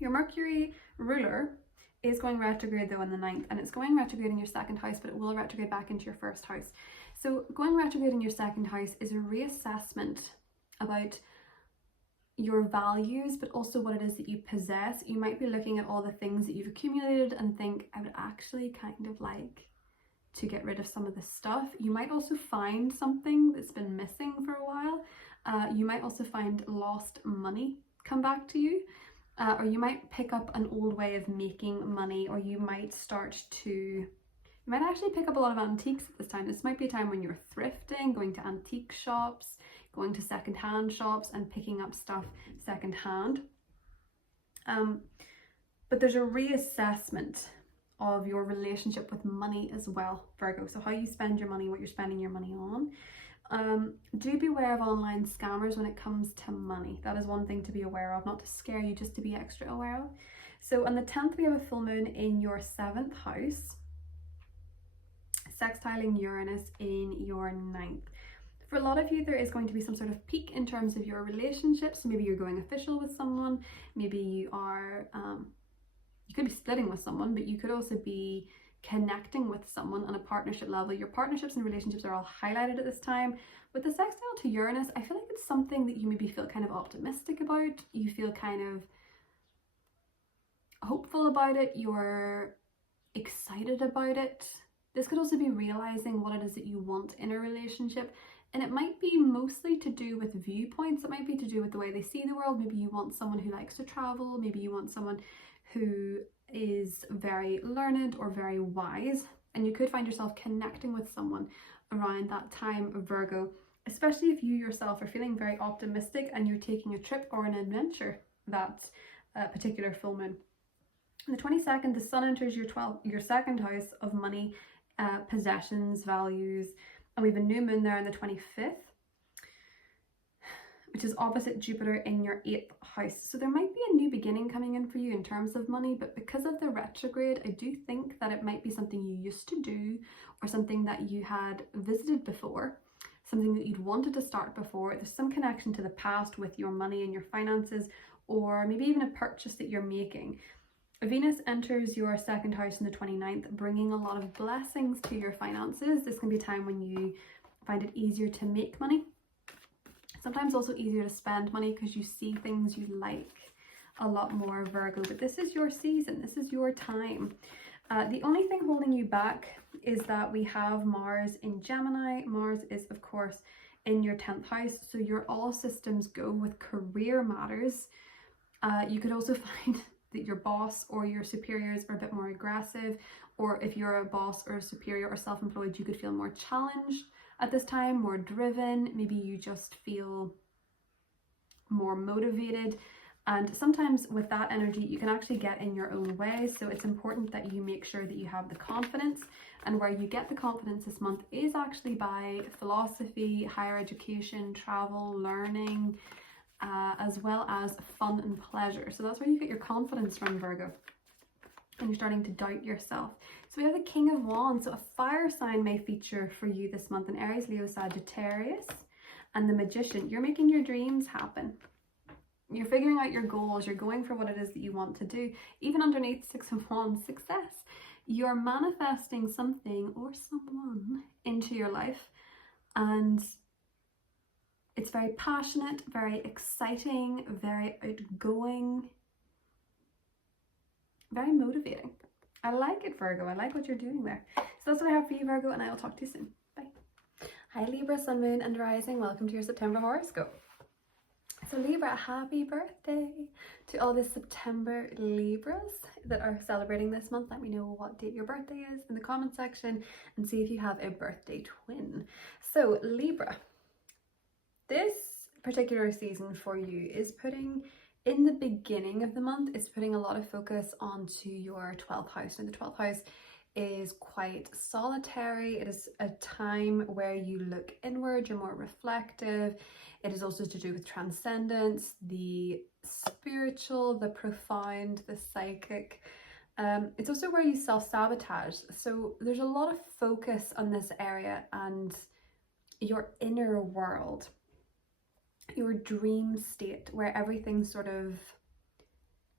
Your Mercury ruler is going retrograde though on the 9th, and it's going retrograde in your 2nd house, but it will retrograde back into your 1st house. So going retrograde in your 2nd house is a reassessment about your values, but also what it is that you possess. You might be looking at all the things that you've accumulated and think, I would actually kind of like to get rid of some of this stuff. You might also find something that's been missing for a while. You might also find lost money come back to you, or you might pick up an old way of making money, or you might actually pick up a lot of antiques at this time. This might be a time when you're thrifting, going to antique shops, going to second-hand shops and picking up stuff second-hand. But there's a reassessment of your relationship with money as well, Virgo. So how you spend your money, what you're spending your money on. Do beware of online scammers when it comes to money. That is one thing to be aware of, not to scare you, just to be extra aware of. So on the 10th, we have a full moon in your 7th house, sextiling Uranus in your 9th. For a lot of you, there is going to be some sort of peak in terms of your relationships. So maybe you're going official with someone, maybe you are, you could be splitting with someone, but you could also be connecting with someone on a partnership level. Your partnerships and relationships are all highlighted at this time. With the sextile to Uranus, I feel like it's something that you maybe feel kind of optimistic about. You feel kind of hopeful about it. You're excited about it. This could also be realizing what it is that you want in a relationship. And it might be mostly to do with viewpoints. It might be to do with the way they see the world. Maybe you want someone who likes to travel. Maybe you want someone who is very learned or very wise. And you could find yourself connecting with someone around that time of Virgo, especially if you yourself are feeling very optimistic and you're taking a trip or an adventure that particular full moon. On the 22nd, the sun enters your 2nd house of money, possessions, values, and we have a new moon there on the 25th. which is opposite Jupiter in your 8th house. So there might be a new beginning coming in for you in terms of money, but because of the retrograde, I do think that it might be something you used to do or something that you had visited before, something that you'd wanted to start before. There's some connection to the past with your money and your finances, or maybe even a purchase that you're making. Venus enters your 2nd house on the 29th, bringing a lot of blessings to your finances. This can be a time when you find it easier to make money. Sometimes also easier to spend money because you see things you like a lot more, Virgo. But this is your season. This is your time. The only thing holding you back is that we have Mars in Gemini. Mars is, of course, in your 10th house. So your all systems go with career matters. You could also find that your boss or your superiors are a bit more aggressive, or if you're a boss or a superior or self-employed, you could feel more challenged at this time, more driven. Maybe you just feel more motivated, and sometimes with that energy you can actually get in your own way. So it's important that you make sure that you have the confidence, and where you get the confidence this month is actually by philosophy, higher education, travel, learning, as well as fun and pleasure. So that's where you get your confidence from, Virgo, and you're starting to doubt yourself. So we have the King of Wands. So a fire sign may feature for you this month, in Aries, Leo, Sagittarius, and the Magician. You're making your dreams happen. You're figuring out your goals. You're going for what it is that you want to do. Even underneath 6 of Wands, success. You're manifesting something or someone into your life, and it's very passionate, very exciting, very outgoing, very motivating. I like it, Virgo. I like what you're doing there. So that's what I have for you, Virgo, and I will talk to you soon. Bye. Hi, Libra, Sun, Moon, and Rising. Welcome to your September horoscope. So Libra, happy birthday to all the September Libras that are celebrating this month. Let me know what date your birthday is in the comment section and see if you have a birthday twin. So Libra, this particular season for you is putting, in the beginning of the month, it's putting a lot of focus onto your 12th house. And the 12th house is quite solitary. It is a time where you look inward, you're more reflective. It is also to do with transcendence, the spiritual, the profound, the psychic. It's also where you self-sabotage. So there's a lot of focus on this area and your inner world, your dream state, where everything sort of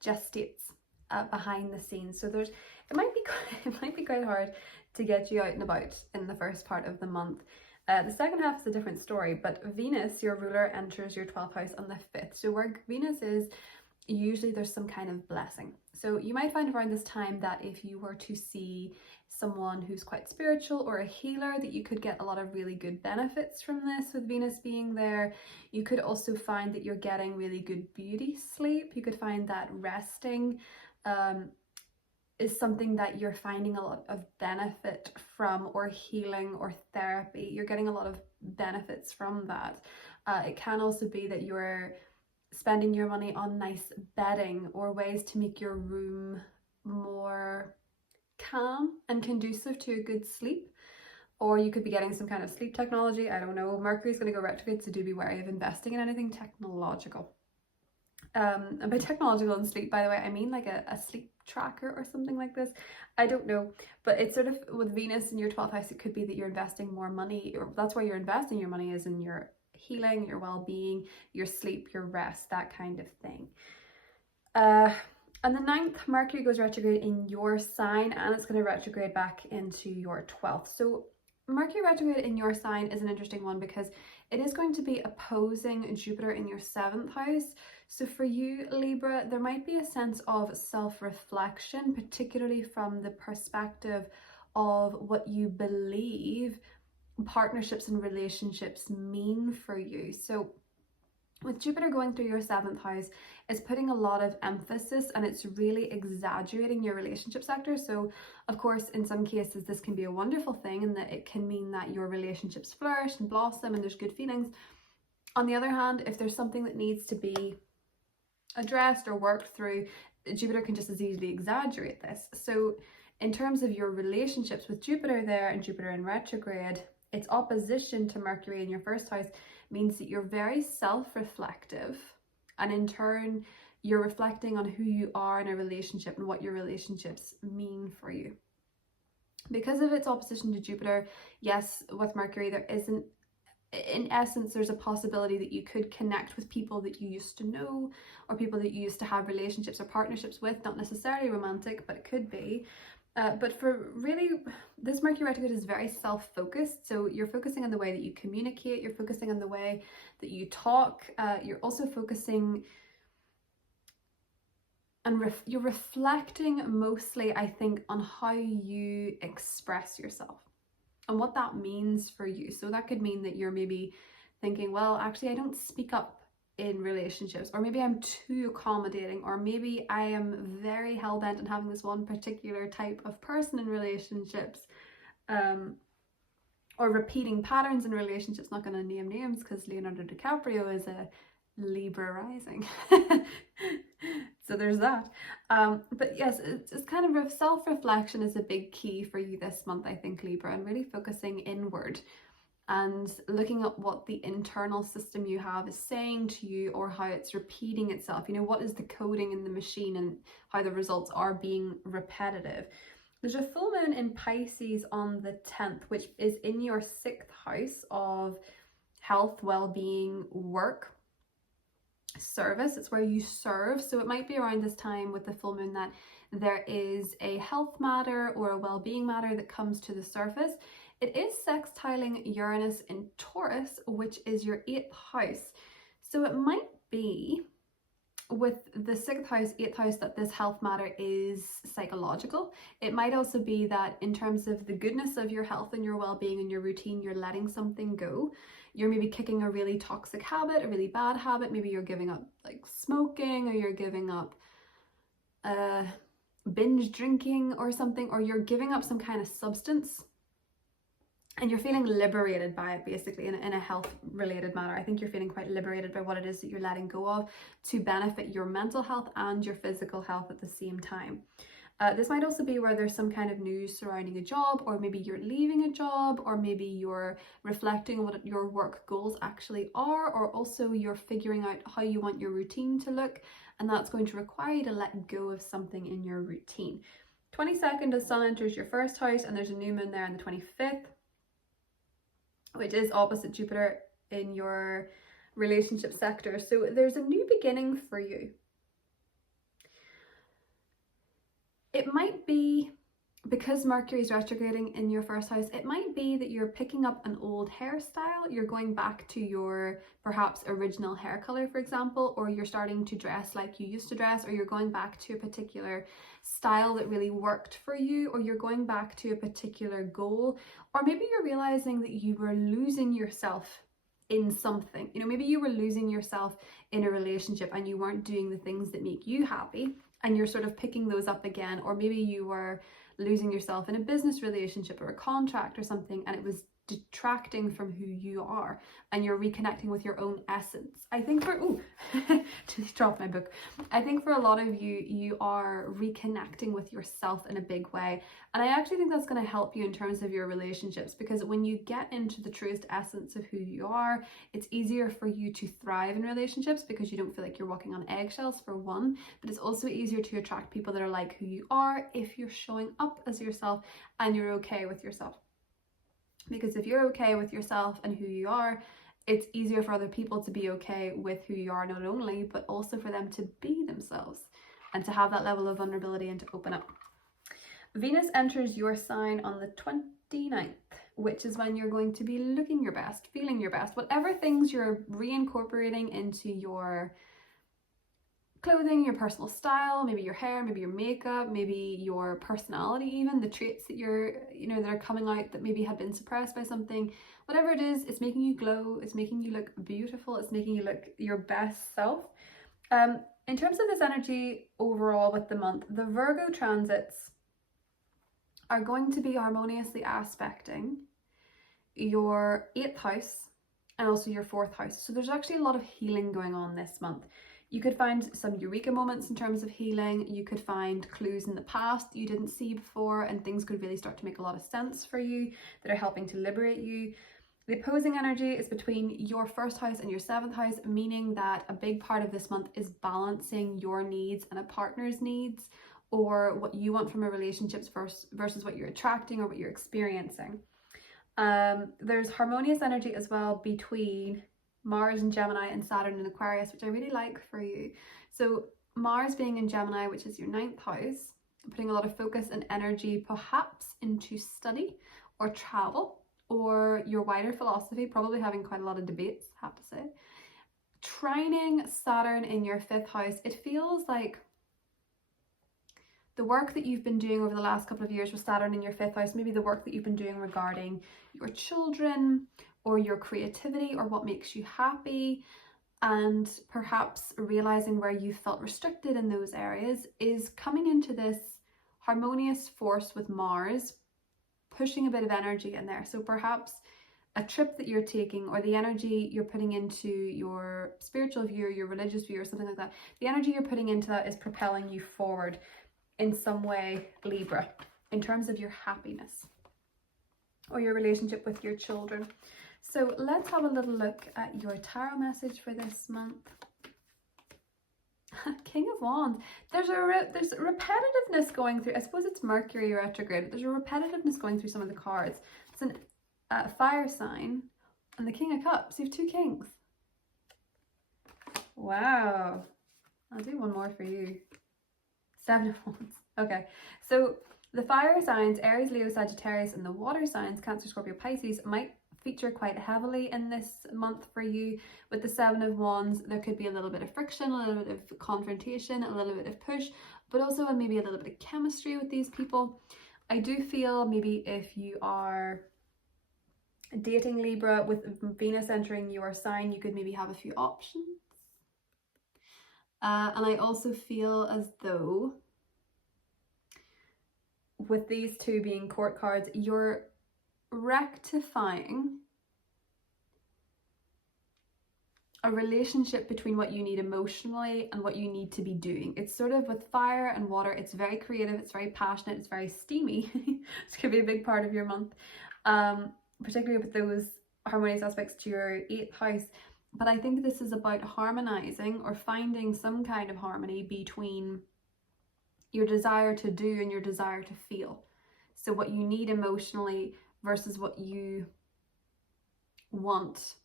gestates behind the scenes. So it might be quite hard to get you out and about in the first part of the month. The second half is a different story, but Venus, your ruler, enters your 12th house on the 5th. So where Venus is, usually there's some kind of blessing. So you might find around this time that if you were to see someone who's quite spiritual or a healer, that you could get a lot of really good benefits from this with Venus being there. You could also find that you're getting really good beauty sleep. You could find that resting is something that you're finding a lot of benefit from, or healing or therapy. You're getting a lot of benefits from that. It can also be that you're spending your money on nice bedding or ways to make your room more calm and conducive to a good sleep. Or you could be getting some kind of sleep technology. I don't know. Mercury's going to go retrograde, so do be wary of investing in anything technological. And by technological and sleep, by the way, I mean like a sleep tracker or something like this. I don't know, but it's sort of with Venus in your 12th house, it could be that you're investing more money, or that's where you're investing your money, is in your healing, your well-being, your sleep, your rest, that kind of thing. On the 9th, Mercury goes retrograde in your sign, and it's going to retrograde back into your 12th. So Mercury retrograde in your sign is an interesting one because it is going to be opposing Jupiter in your 7th house. So for you, Libra, there might be a sense of self-reflection, particularly from the perspective of what you believe partnerships and relationships mean for you. So with Jupiter going through your 7th house, it's putting a lot of emphasis, and it's really exaggerating your relationship sector. So of course, in some cases, this can be a wonderful thing, and that it can mean that your relationships flourish and blossom and there's good feelings. On the other hand, if there's something that needs to be addressed or worked through, Jupiter can just as easily exaggerate this. So in terms of your relationships with Jupiter there and Jupiter in retrograde, its opposition to Mercury in your first house means that you're very self-reflective, and in turn you're reflecting on who you are in a relationship and what your relationships mean for you. Because of its opposition to Jupiter, yes, with Mercury there isn't, in essence, there's a possibility that you could connect with people that you used to know, or people that you used to have relationships or partnerships with, not necessarily romantic, but it could be. But for really, this Mercury retrograde is very self-focused. So you're focusing on the way that you communicate, you're focusing on the way that you talk, you're also focusing and you're reflecting mostly, I think, on how you express yourself and what that means for you. So that could mean that you're maybe thinking, well, actually, I don't speak up in relationships, or maybe I'm too accommodating, or maybe I am very hell-bent on having this one particular type of person in relationships, or repeating patterns in relationships. Not going to name names because Leonardo DiCaprio is a Libra rising. So there's that. But yes, it's kind of self-reflection is a big key for you this month, I think, Libra, and really focusing inward and looking at what the internal system you have is saying to you, or how it's repeating itself. You know, what is the coding in the machine and how the results are being repetitive. There's a full moon in Pisces on the 10th, which is in your 6th house of health, well-being, work, service. It's where you serve. So it might be around this time with the full moon that there is a health matter or a well-being matter that comes to the surface. It is sextiling Uranus in Taurus, which is your 8th house. So it might be with the 6th house, 8th house, that this health matter is psychological. It might also be that in terms of the goodness of your health and your well-being and your routine, you're letting something go. You're maybe kicking a really toxic habit, a really bad habit. Maybe you're giving up like smoking, or you're giving up binge drinking or something, or you're giving up some kind of substance. And you're feeling liberated by it, basically, in a health related matter. I think you're feeling quite liberated by what it is that you're letting go of to benefit your mental health and your physical health at the same time. This might also be where there's some kind of news surrounding a job, or maybe you're leaving a job, or maybe you're reflecting on what your work goals actually are, or also you're figuring out how you want your routine to look, and that's going to require you to let go of something in your routine. 22nd, the sun enters your 1st house, and there's a new moon there on the 25th. Which is opposite Jupiter in your relationship sector. So there's a new beginning for you. It might be, because Mercury is retrograding in your 1st house, it might be that you're picking up an old hairstyle. You're going back to your perhaps original hair color, for example, or you're starting to dress like you used to dress, or you're going back to a particular style that really worked for you, or you're going back to a particular goal, or maybe you're realizing that you were losing yourself in something. You know, maybe you were losing yourself in a relationship and you weren't doing the things that make you happy, and you're sort of picking those up again. Or maybe you were losing yourself in a business relationship or a contract or something, and it was detracting from who you are, and you're reconnecting with your own essence. I think for just dropped my book. I think for a lot of you, you are reconnecting with yourself in a big way, and I actually think that's going to help you in terms of your relationships, because when you get into the truest essence of who you are, it's easier for you to thrive in relationships, because you don't feel like you're walking on eggshells, for one, but it's also easier to attract people that are like who you are if you're showing up as yourself and you're okay with yourself. Because if you're okay with yourself and who you are, it's easier for other people to be okay with who you are, not only, but also for them to be themselves and to have that level of vulnerability and to open up. Venus enters your sign on the 29th, which is when you're going to be looking your best, feeling your best, whatever things you're reincorporating into your clothing, your personal style, maybe your hair, maybe your makeup, maybe your personality, even the traits that you're, that are coming out that maybe had been suppressed by something. Whatever it is, it's making you glow, it's making you look beautiful, it's making you look your best self. In terms of this energy overall with the month, the Virgo transits are going to be harmoniously aspecting your 8th house and also your 4th house. So there's actually a lot of healing going on this month. You could find some eureka moments in terms of healing. You could find clues in the past you didn't see before, and things could really start to make a lot of sense for you that are helping to liberate you. The opposing energy is between your 1st house and your 7th house, meaning that a big part of this month is balancing your needs and a partner's needs, or what you want from a relationship versus what you're attracting or what you're experiencing. There's harmonious energy as well between Mars in Gemini and Saturn in Aquarius, which I really like for you. So Mars being in Gemini, which is your 9th house, putting a lot of focus and energy perhaps into study or travel or your wider philosophy, probably having quite a lot of debates, I have to say. Trining Saturn in your 5th house, it feels like the work that you've been doing over the last couple of years with Saturn in your 5th house, maybe the work that you've been doing regarding your children or your creativity or what makes you happy, and perhaps realizing where you felt restricted in those areas, is coming into this harmonious force with Mars, pushing a bit of energy in there. So perhaps a trip that you're taking, or the energy you're putting into your spiritual view, your religious view, or something like that, the energy you're putting into that is propelling you forward in some way, Libra, in terms of your happiness or your relationship with your children. So let's have a little look at your tarot message for this month. King of Wands. There's repetitiveness going through. I suppose it's Mercury retrograde, but there's a repetitiveness going through some of the cards. It's a fire sign and the King of Cups. You have 2 kings. Wow. I'll do one more for you. 7 of Wands. Okay, so the fire signs, Aries, Leo, Sagittarius, and the water signs, Cancer, Scorpio, Pisces, might feature quite heavily in this month for you. With the 7 of Wands, there could be a little bit of friction, a little bit of confrontation, a little bit of push, but also maybe a little bit of chemistry with these people. I do feel maybe if you are dating Libra with Venus entering your sign, you could maybe have a few options. And I also feel as though with these 2 being court cards, you're rectifying a relationship between what you need emotionally and what you need to be doing. It's sort of with fire and water, it's very creative, it's very passionate, it's very steamy. This could be a big part of your month, particularly with those harmonious aspects to your 8th house. But I think this is about harmonizing or finding some kind of harmony between your desire to do and your desire to feel. So what you need emotionally versus what you want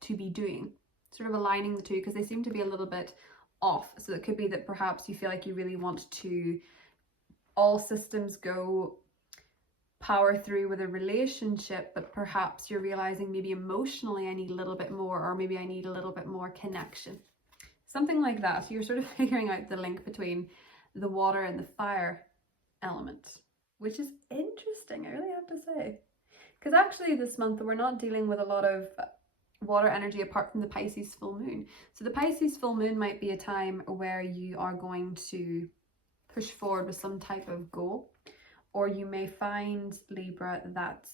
to be doing. Sort of aligning the 2, because they seem to be a little bit off. So it could be that perhaps you feel like you really want to all systems go, power through with a relationship, but perhaps you're realizing maybe emotionally I need a little bit more, or maybe I need a little bit more connection. Something like that. So you're sort of figuring out the link between the water and the fire element, which is interesting, I really have to say. Because actually this month we're not dealing with a lot of water energy apart from the Pisces full moon. So the Pisces full moon might be a time where you are going to push forward with some type of goal, or you may find, Libra, that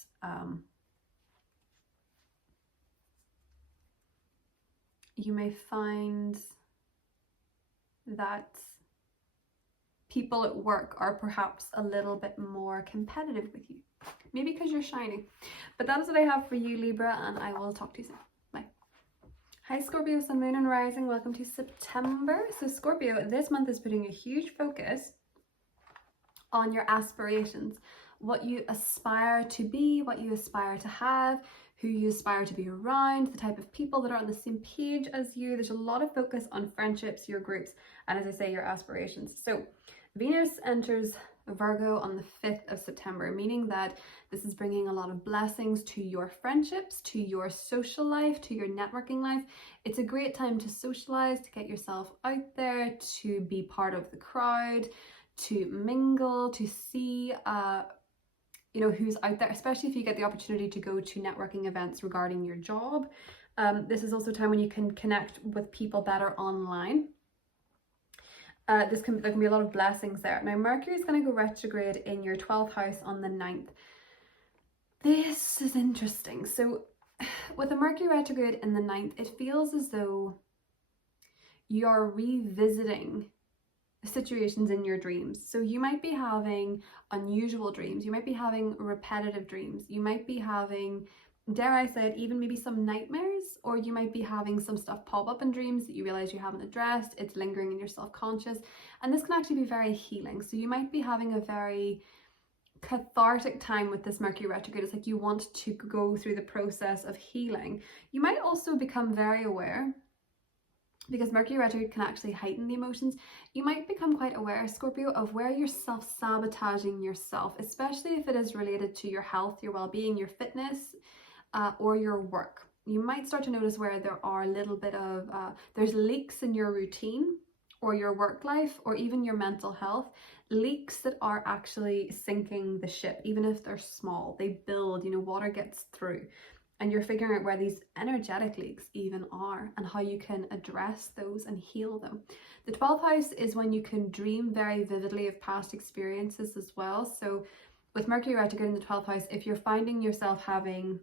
people at work are perhaps a little bit more competitive with you. Maybe because you're shining. But that is what I have for you, Libra, and I will talk to you soon. Bye. Hi, Scorpio, Sun, Moon, and Rising. Welcome to September. So Scorpio, this month is putting a huge focus on your aspirations, what you aspire to be, what you aspire to have, who you aspire to be around, the type of people that are on the same page as you. There's a lot of focus on friendships, your groups, and as I say, your aspirations. So Venus enters Virgo on the 5th of September, meaning that this is bringing a lot of blessings to your friendships, to your social life, to your networking life. It's a great time to socialize, to get yourself out there, to be part of the crowd, to mingle, to see who's out there, especially if you get the opportunity to go to networking events regarding your job. This is also a time when you can connect with people better online. There can be a lot of blessings there. Now Mercury is going to go retrograde in your 12th house on the 9th. This is interesting. So with a Mercury retrograde in the 9th, it feels as though you are revisiting situations in your dreams. So you might be having unusual dreams, you might be having repetitive dreams, you might be having, dare I say it, even maybe some nightmares, or you might be having some stuff pop up in dreams that you realize you haven't addressed. It's lingering in your self-conscious, and this can actually be very healing. So you might be having a very cathartic time with this Mercury retrograde. It's like you want to go through the process of healing. You might also become very aware, because Mercury retrograde can actually heighten the emotions. You might become quite aware, Scorpio, of where you're self-sabotaging yourself, especially if it is related to your health, your well-being, your fitness, or your work. You might start to notice where there are a little bit of, there's leaks in your routine or your work life or even your mental health, leaks that are actually sinking the ship, even if they're small. They build, you know, water gets through. And you're figuring out where these energetic leaks even are and how you can address those and heal them. The 12th house is when you can dream very vividly of past experiences as well. So with Mercury retrograde in the 12th house, if you're finding yourself having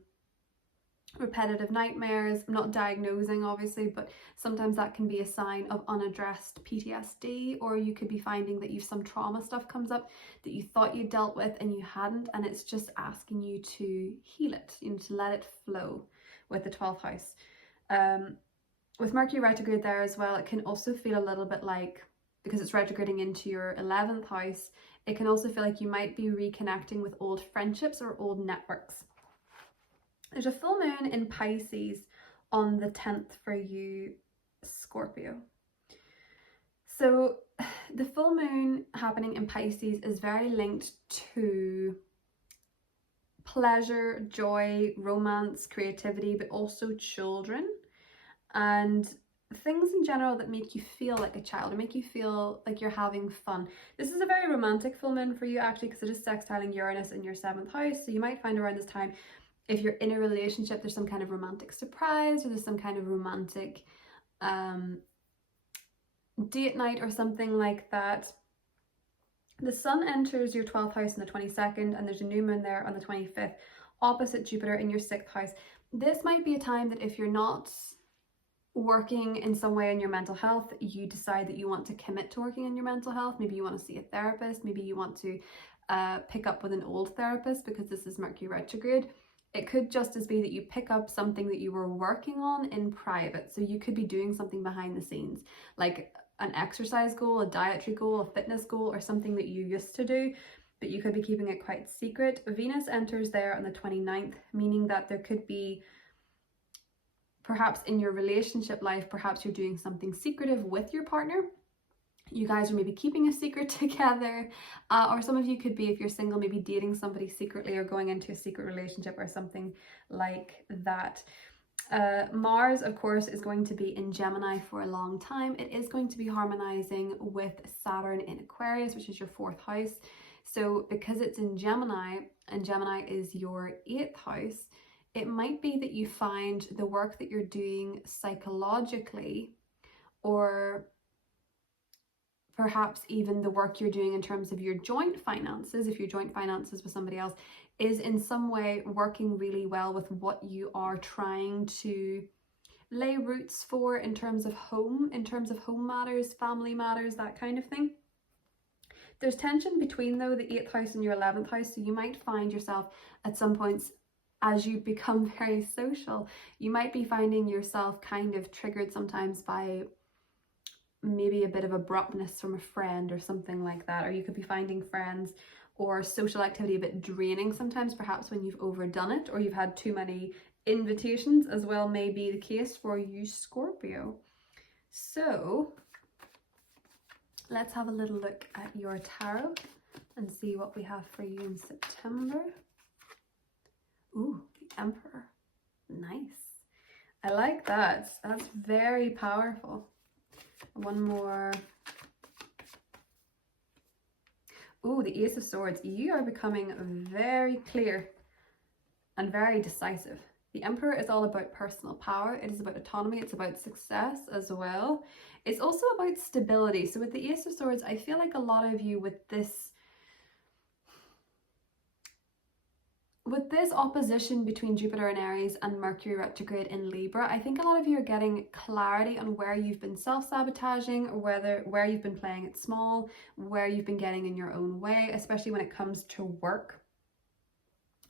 repetitive nightmares, I'm not diagnosing obviously, but sometimes that can be a sign of unaddressed PTSD, or you could be finding that you've some trauma stuff comes up that you thought you dealt with and you hadn't, and it's just asking you to heal it, you know, to let it flow with the 12th house. With Mercury retrograde there as well, it can also feel a little bit like, because it's retrograding into your 11th house, it can also feel like you might be reconnecting with old friendships or old networks. There's a full moon in Pisces on the 10th for you, Scorpio. So the full moon happening in Pisces is very linked to pleasure, joy, romance, creativity, but also children and things in general that make you feel like a child or make you feel like you're having fun. This is a very romantic full moon for you actually, because it is sextiling Uranus in your 7th house. So you might find around this time, if you're in a relationship, there's some kind of romantic surprise or there's some kind of romantic date night or something like that. The sun enters your 12th house on the 22nd, and there's a new moon there on the 25th, opposite Jupiter in your 6th house. This might be a time that if you're not working in some way on your mental health, you decide that you want to commit to working on your mental health. Maybe you want to see a therapist, maybe you want to pick up with an old therapist, because this is Mercury retrograde. It could just as be that you pick up something that you were working on in private. So you could be doing something behind the scenes, like an exercise goal, a dietary goal, a fitness goal, or something that you used to do, but you could be keeping it quite secret. Venus enters there on the 29th, meaning that there could be, perhaps in your relationship life, perhaps you're doing something secretive with your partner. You guys are maybe keeping a secret together, or some of you could be, if you're single, maybe dating somebody secretly or going into a secret relationship or something like that. Mars, of course, is going to be in Gemini for a long time. It is going to be harmonizing with Saturn in Aquarius, which is your 4th house. So because it's in Gemini, and Gemini is your 8th house, it might be that you find the work that you're doing psychologically, or perhaps even the work you're doing in terms of your joint finances, if your joint finances with somebody else, is in some way working really well with what you are trying to lay roots for in terms of home matters, family matters, that kind of thing. There's tension between, though, the 8th house and your 11th house, so you might find yourself at some points, as you become very social, you might be finding yourself kind of triggered sometimes by maybe a bit of abruptness from a friend or something like that, or you could be finding friends or social activity a bit draining sometimes, perhaps when you've overdone it or you've had too many invitations as well, may be the case for you, Scorpio. So let's have a little look at your tarot and see what we have for you in September. Ooh, the Emperor. Nice. I like that. That's very powerful. One more. Ooh, the Ace of Swords. You are becoming very clear and very decisive. The Emperor is all about personal power. It is about autonomy. It's about success as well. It's also about stability. So with the Ace of Swords, I feel like a lot of you with this with this opposition between Jupiter in Aries and Mercury retrograde in Libra, I think a lot of you are getting clarity on where you've been self-sabotaging, or where you've been playing it small, where you've been getting in your own way, especially when it comes to work.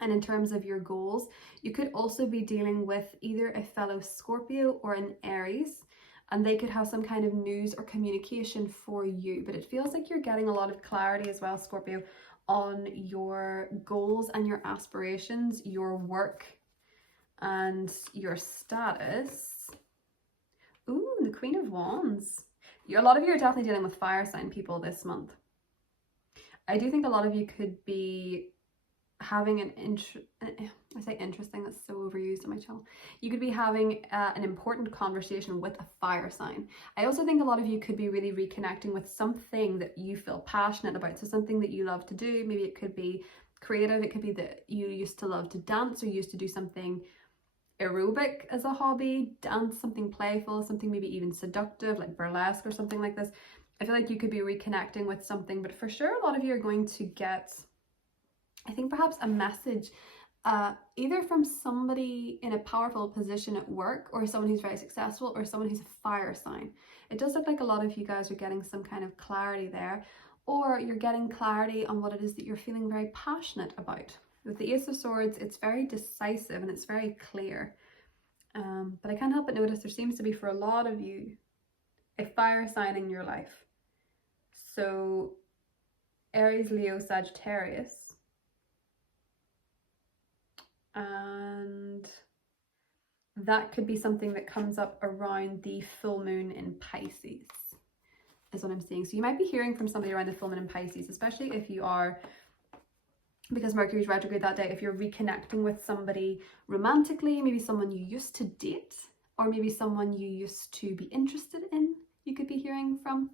And in terms of your goals, you could also be dealing with either a fellow Scorpio or an Aries, and they could have some kind of news or communication for you. But it feels like you're getting a lot of clarity as well, Scorpio, on your goals and your aspirations, your work and your status. Ooh, the Queen of Wands. A lot of you are definitely dealing with fire sign people this month. I do think a lot of you could be having I say interesting, that's so overused on my channel. You could be having an important conversation with a fire sign. I also think a lot of you could be really reconnecting with something that you feel passionate about. So something that you love to do. Maybe it could be creative. It could be that you used to love to dance, or you used to do something aerobic as a hobby, dance, something playful, something maybe even seductive like burlesque or something like this. I feel like you could be reconnecting with something, but for sure a lot of you are going to get, I think, perhaps a message either from somebody in a powerful position at work, or someone who's very successful, or someone who's a fire sign. It does look like a lot of you guys are getting some kind of clarity there, or you're getting clarity on what it is that you're feeling very passionate about. With the Ace of Swords, it's very decisive and it's very clear. But I can't help but notice there seems to be, for a lot of you, a fire sign in your life. So Aries, Leo, Sagittarius. And that could be something that comes up around the full moon in Pisces, is what I'm seeing. So you might be hearing from somebody around the full moon in Pisces, especially if you are, because Mercury's retrograde that day, if you're reconnecting with somebody romantically, maybe someone you used to date, or maybe someone you used to be interested in, you could be hearing from.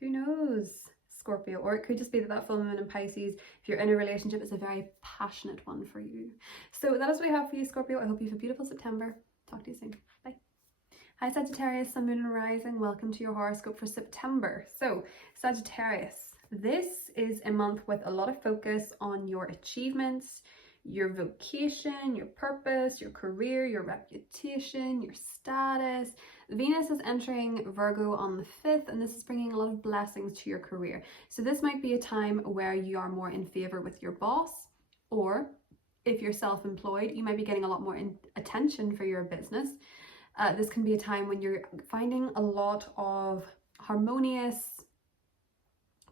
Who knows, Scorpio? Or it could just be that full moon in Pisces, if you're in a relationship, it's a very passionate one for you. So that is what we have for you, Scorpio. I hope you have a beautiful September. Talk to you soon. Bye. Hi Sagittarius, Sun, Moon and Rising. Welcome to your horoscope for September. So Sagittarius, this is a month with a lot of focus on your achievements, your vocation, your purpose, your career, your reputation, your status. Venus is entering Virgo on the 5th, and this is bringing a lot of blessings to your career. So this might be a time where you are more in favor with your boss, or if you're self-employed, you might be getting a lot more attention for your business. This can be a time when you're finding a lot of harmonious,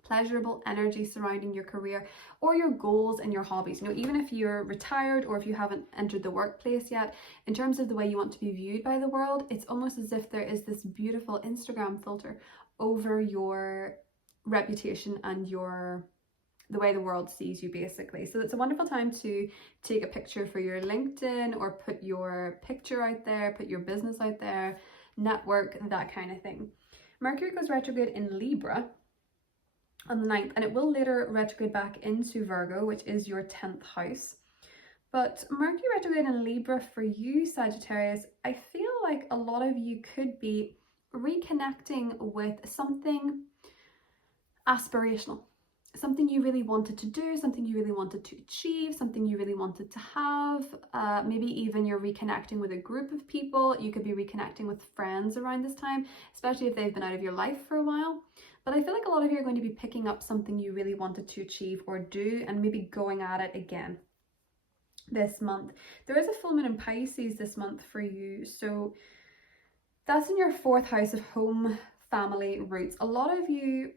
pleasurable energy surrounding your career or your goals and your hobbies. You know, even if you're retired or if you haven't entered the workplace yet, in terms of the way you want to be viewed by the world, it's almost as if there is this beautiful Instagram filter over your reputation and the way the world sees you, basically. So it's a wonderful time to take a picture for your LinkedIn, or put your picture out there, put your business out there, network, that kind of thing. Mercury goes retrograde in Libra on the 9th, and it will later retrograde back into Virgo, which is your 10th house. But Mercury retrograde in Libra for you, Sagittarius, I feel like a lot of you could be reconnecting with something aspirational, something you really wanted to do, something you really wanted to achieve, something you really wanted to have. Maybe even you're reconnecting with a group of people. You could be reconnecting with friends around this time, especially if they've been out of your life for a while. But I feel like a lot of you are going to be picking up something you really wanted to achieve or do, and maybe going at it again this month. There is a full moon in Pisces this month for you, so that's in your 4th house of home, family, roots. A lot of you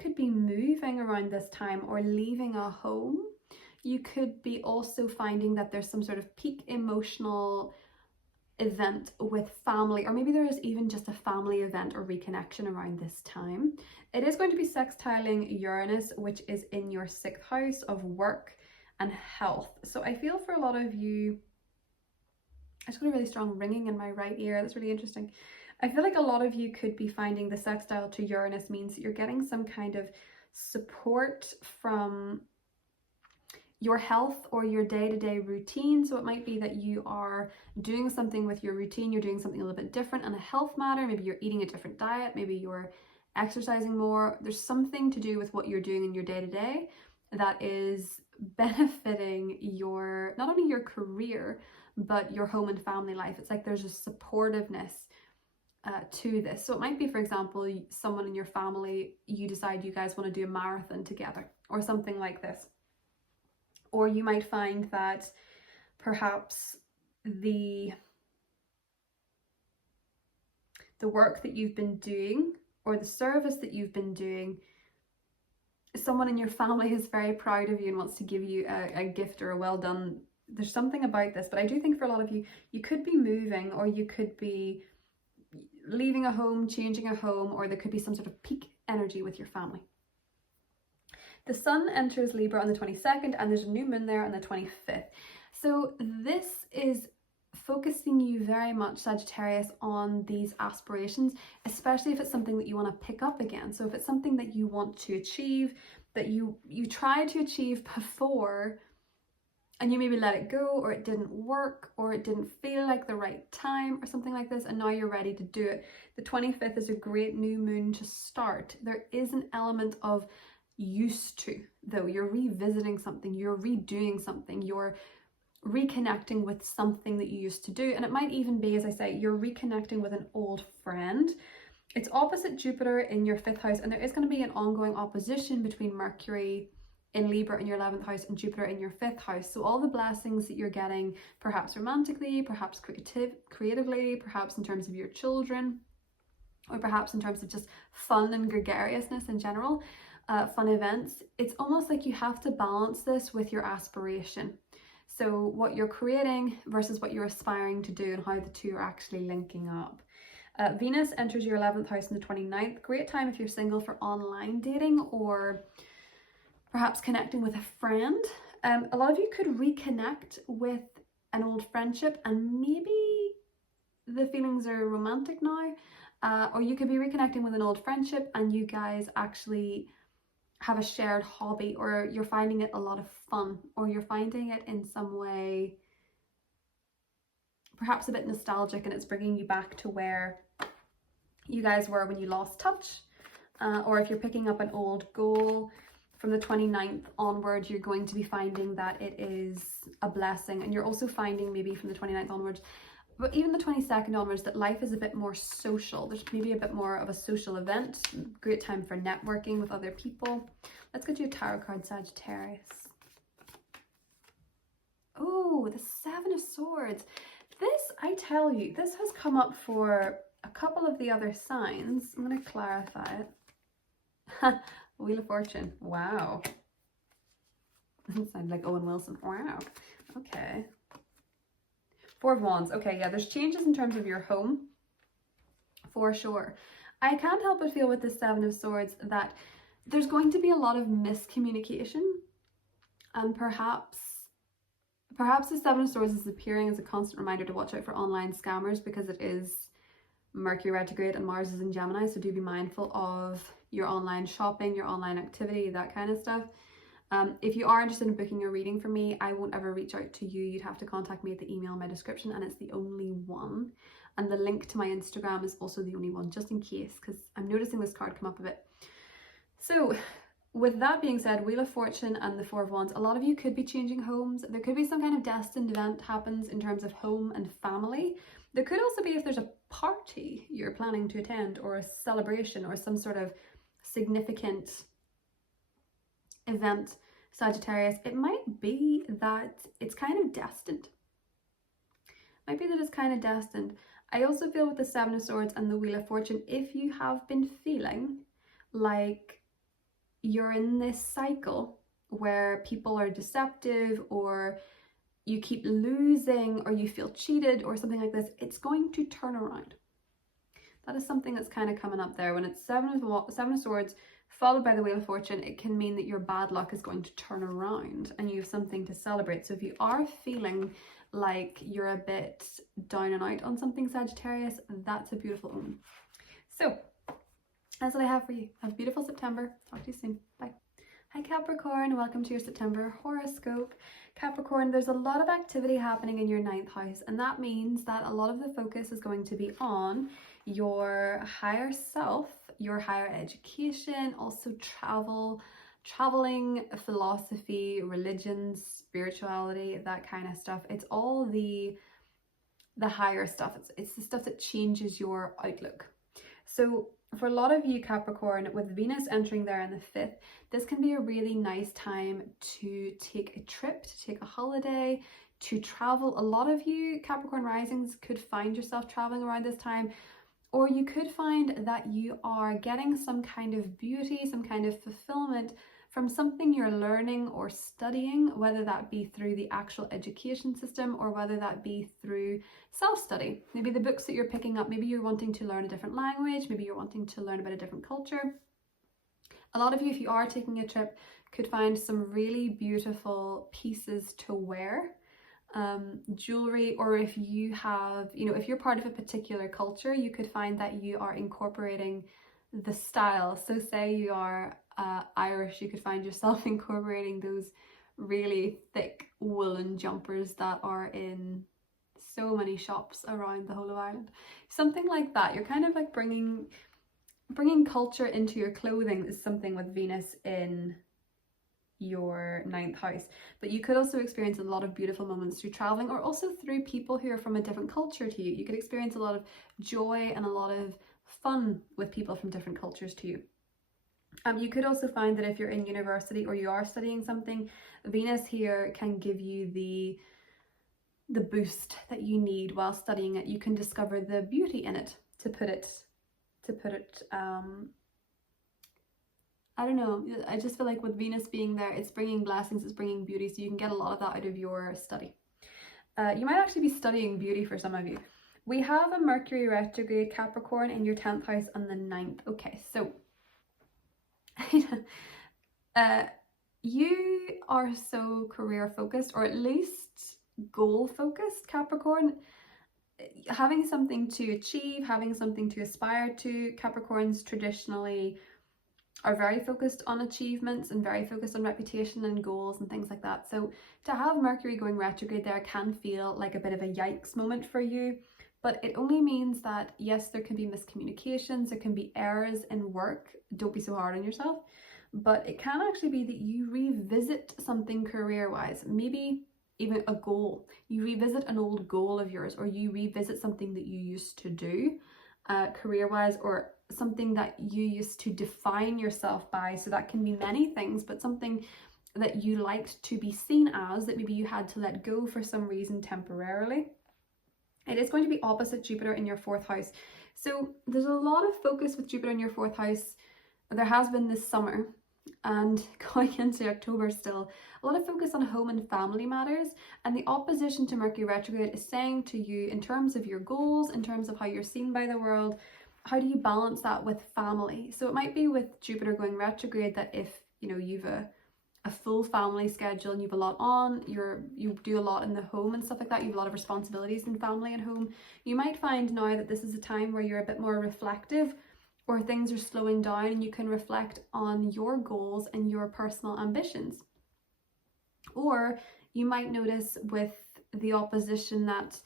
could be moving around this time or leaving a home. You could be also finding that there's some sort of peak emotional event with family, or maybe there is even just a family event or reconnection around this time. It is going to be sextiling Uranus, which is in your 6th house of work and health. So I feel for a lot of you, I just got a really strong ringing in my right ear. That's really interesting. I feel like a lot of you could be finding the sextile to Uranus means that you're getting some kind of support from your health or your day-to-day routine. So it might be that you are doing something with your routine, you're doing something a little bit different on a health matter. Maybe you're eating a different diet, maybe you're exercising more. There's something to do with what you're doing in your day-to-day that is benefiting your, not only your career, but your home and family life. It's like there's a supportiveness to this. So it might be, for example, someone in your family, you decide you guys want to do a marathon together or something like this. Or you might find that perhaps the work that you've been doing or the service that you've been doing, someone in your family is very proud of you and wants to give you a gift or a well done. There's something about this, but I do think for a lot of you, you could be moving, or you could be leaving a home, changing a home, or there could be some sort of peak energy with your family. The sun enters Libra on the 22nd, and there's a new moon there on the 25th. So this is focusing you very much, Sagittarius, on these aspirations, especially if it's something that you want to pick up again. So if it's something that you want to achieve, that you tried to achieve before, and you maybe let it go, or it didn't work, or it didn't feel like the right time or something like this, and now you're ready to do it. The 25th is a great new moon to start. There is an element of used to, though. You're revisiting something, you're redoing something, you're reconnecting with something that you used to do. And it might even be, as I say, you're reconnecting with an old friend. It's opposite Jupiter in your 5th house, and there is going to be an ongoing opposition between Mercury in Libra in your 11th house and Jupiter in your 5th house. So all the blessings that you're getting, perhaps romantically, perhaps creatively, perhaps in terms of your children, or perhaps in terms of just fun and gregariousness in general, fun events, it's almost like you have to balance this with your aspiration. So what you're creating versus what you're aspiring to do, and how the two are actually linking up. Venus enters your 11th house on the 29th. Great time if you're single for online dating, or perhaps connecting with a friend. A lot of you could reconnect with an old friendship, and maybe the feelings are romantic now. Or you could be reconnecting with an old friendship and you guys actually have a shared hobby, or you're finding it a lot of fun, or you're finding it in some way perhaps a bit nostalgic, and it's bringing you back to where you guys were when you lost touch. Or if you're picking up an old goal, from the 29th onwards, you're going to be finding that it is a blessing. And you're also finding maybe from the 29th onwards, but even the 22nd onwards, that life is a bit more social. There's maybe a bit more of a social event. Great time for networking with other people. Let's get you a tarot card, Sagittarius. Oh, the 7 of Swords. This, I tell you, this has come up for a couple of the other signs. I'm going to clarify it. Wheel of Fortune. Wow. Sounds like Owen Wilson. Wow. Okay. 4 of Wands. Okay, yeah, there's changes in terms of your home, for sure. I can't help but feel with the 7 of Swords that there's going to be a lot of miscommunication, and perhaps the 7 of Swords is appearing as a constant reminder to watch out for online scammers, because it is Mercury retrograde and Mars is in Gemini, so do be mindful of your online shopping, your online activity, that kind of stuff. If you are interested in booking a reading from me, I won't ever reach out to you. You'd have to contact me at the email in my description, and it's the only one. And the link to my Instagram is also the only one, just in case, because I'm noticing this card come up a bit. So with that being said, Wheel of Fortune and the 4 of Wands, a lot of you could be changing homes. There could be some kind of destined event happens in terms of home and family. There could also be, if there's a party you're planning to attend, or a celebration, or some sort of significant event, Sagittarius, it might be that it's kind of destined. Might be that it's kind of destined. I also feel with the 7 of Swords and the Wheel of Fortune, if you have been feeling like you're in this cycle where people are deceptive, or you keep losing, or you feel cheated, or something like this, it's going to turn around. That is something that's kind of coming up there. When it's 7 of Swords followed by the Wheel of Fortune, it can mean that your bad luck is going to turn around and you have something to celebrate. So if you are feeling like you're a bit down and out on something, Sagittarius, that's a beautiful omen. So that's what I have for you. Have a beautiful September. Talk to you soon. Bye. Hi Capricorn, welcome to your September horoscope. Capricorn, there's a lot of activity happening in your 9th house, and that means that a lot of the focus is going to be on your higher self, your higher education, also travel, traveling, philosophy, religions, spirituality, that kind of stuff. It's all the higher stuff. It's the stuff that changes your outlook. So for a lot of you Capricorn, with Venus entering there in the 5th, this can be a really nice time to take a trip, to take a holiday, to travel. A lot of you Capricorn risings could find yourself traveling around this time, or you could find that you are getting some kind of beauty, some kind of fulfillment from something you're learning or studying, whether that be through the actual education system or whether that be through self-study. Maybe the books that you're picking up, maybe you're wanting to learn a different language, maybe you're wanting to learn about a different culture. A lot of you, if you are taking a trip, could find some really beautiful pieces to wear, jewelry, or if you have, if you're part of a particular culture, you could find that you are incorporating the style. So say you are Irish, you could find yourself incorporating those really thick woolen jumpers that are in so many shops around the whole of Ireland. Something like that. You're kind of like bringing culture into your clothing is something with Venus in your 9th house. But you could also experience a lot of beautiful moments through traveling, or also through people who are from a different culture to you. You could experience a lot of joy and a lot of fun with people from different cultures to you. You could also find that if you're in university or you are studying something, Venus here can give you the boost that you need while studying it. You can discover the beauty in it, to put it I don't know, I just feel like with Venus being there, it's bringing blessings, it's bringing beauty, so you can get a lot of that out of your study. You might actually be studying beauty for some of you. We have a Mercury retrograde Capricorn in your 10th house on the 9th. Okay, so you are so career focused, or at least goal focused, Capricorn. Having something to achieve, having something to aspire to. Capricorns traditionally are very focused on achievements and very focused on reputation and goals and things like that. So to have Mercury going retrograde there can feel like a bit of a yikes moment for you, but it only means that yes, there can be miscommunications, there can be errors in work. Don't be so hard on yourself. But it can actually be that you revisit something career-wise, maybe even a goal. You revisit an old goal of yours, or you revisit something that you used to do career-wise, or something that you used to define yourself by. So that can be many things, but something that you liked to be seen as, that maybe you had to let go for some reason temporarily. It is going to be opposite Jupiter in your 4th house. So there's a lot of focus with Jupiter in your 4th house. There has been this summer and going into October still, a lot of focus on home and family matters, and the opposition to Mercury retrograde is saying to you, in terms of your goals, in terms of how you're seen by the world, how do you balance that with family? So it might be with Jupiter going retrograde that if you've a full family schedule and you've a lot on, you do a lot in the home and stuff like that, you have a lot of responsibilities in family and home, you might find now that this is a time where you're a bit more reflective, or things are slowing down and you can reflect on your goals and your personal ambitions. Or you might notice with the opposition that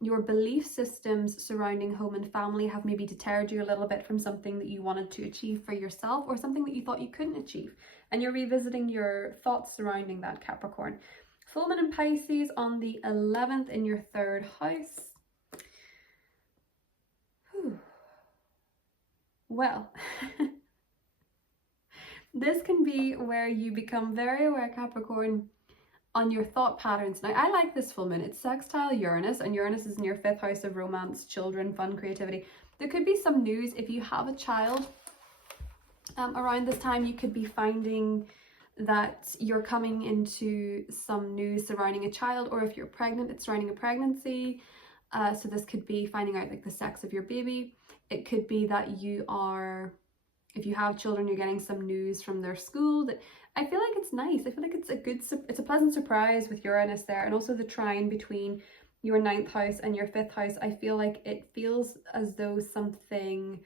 your belief systems surrounding home and family have maybe deterred you a little bit from something that you wanted to achieve for yourself, or something that you thought you couldn't achieve, and you're revisiting your thoughts surrounding that, Capricorn. Full moon in Pisces on the 11th in your 3rd house. Whew. Well, this can be where you become very aware, Capricorn, on your thought patterns. Now, I like this full moon. It's sextile Uranus, and Uranus is in your 5th house of romance, children, fun, creativity. There could be some news if you have a child. Around this time, you could be finding that you're coming into some news surrounding a child, or if you're pregnant, it's surrounding a pregnancy. So this could be finding out like the sex of your baby. It could be that if you have children, you're getting some news from their school. That I feel like it's nice. I feel like it's a pleasant surprise with Uranus there, and also the trine between your 9th house and your 5th house. I feel like it feels as though something,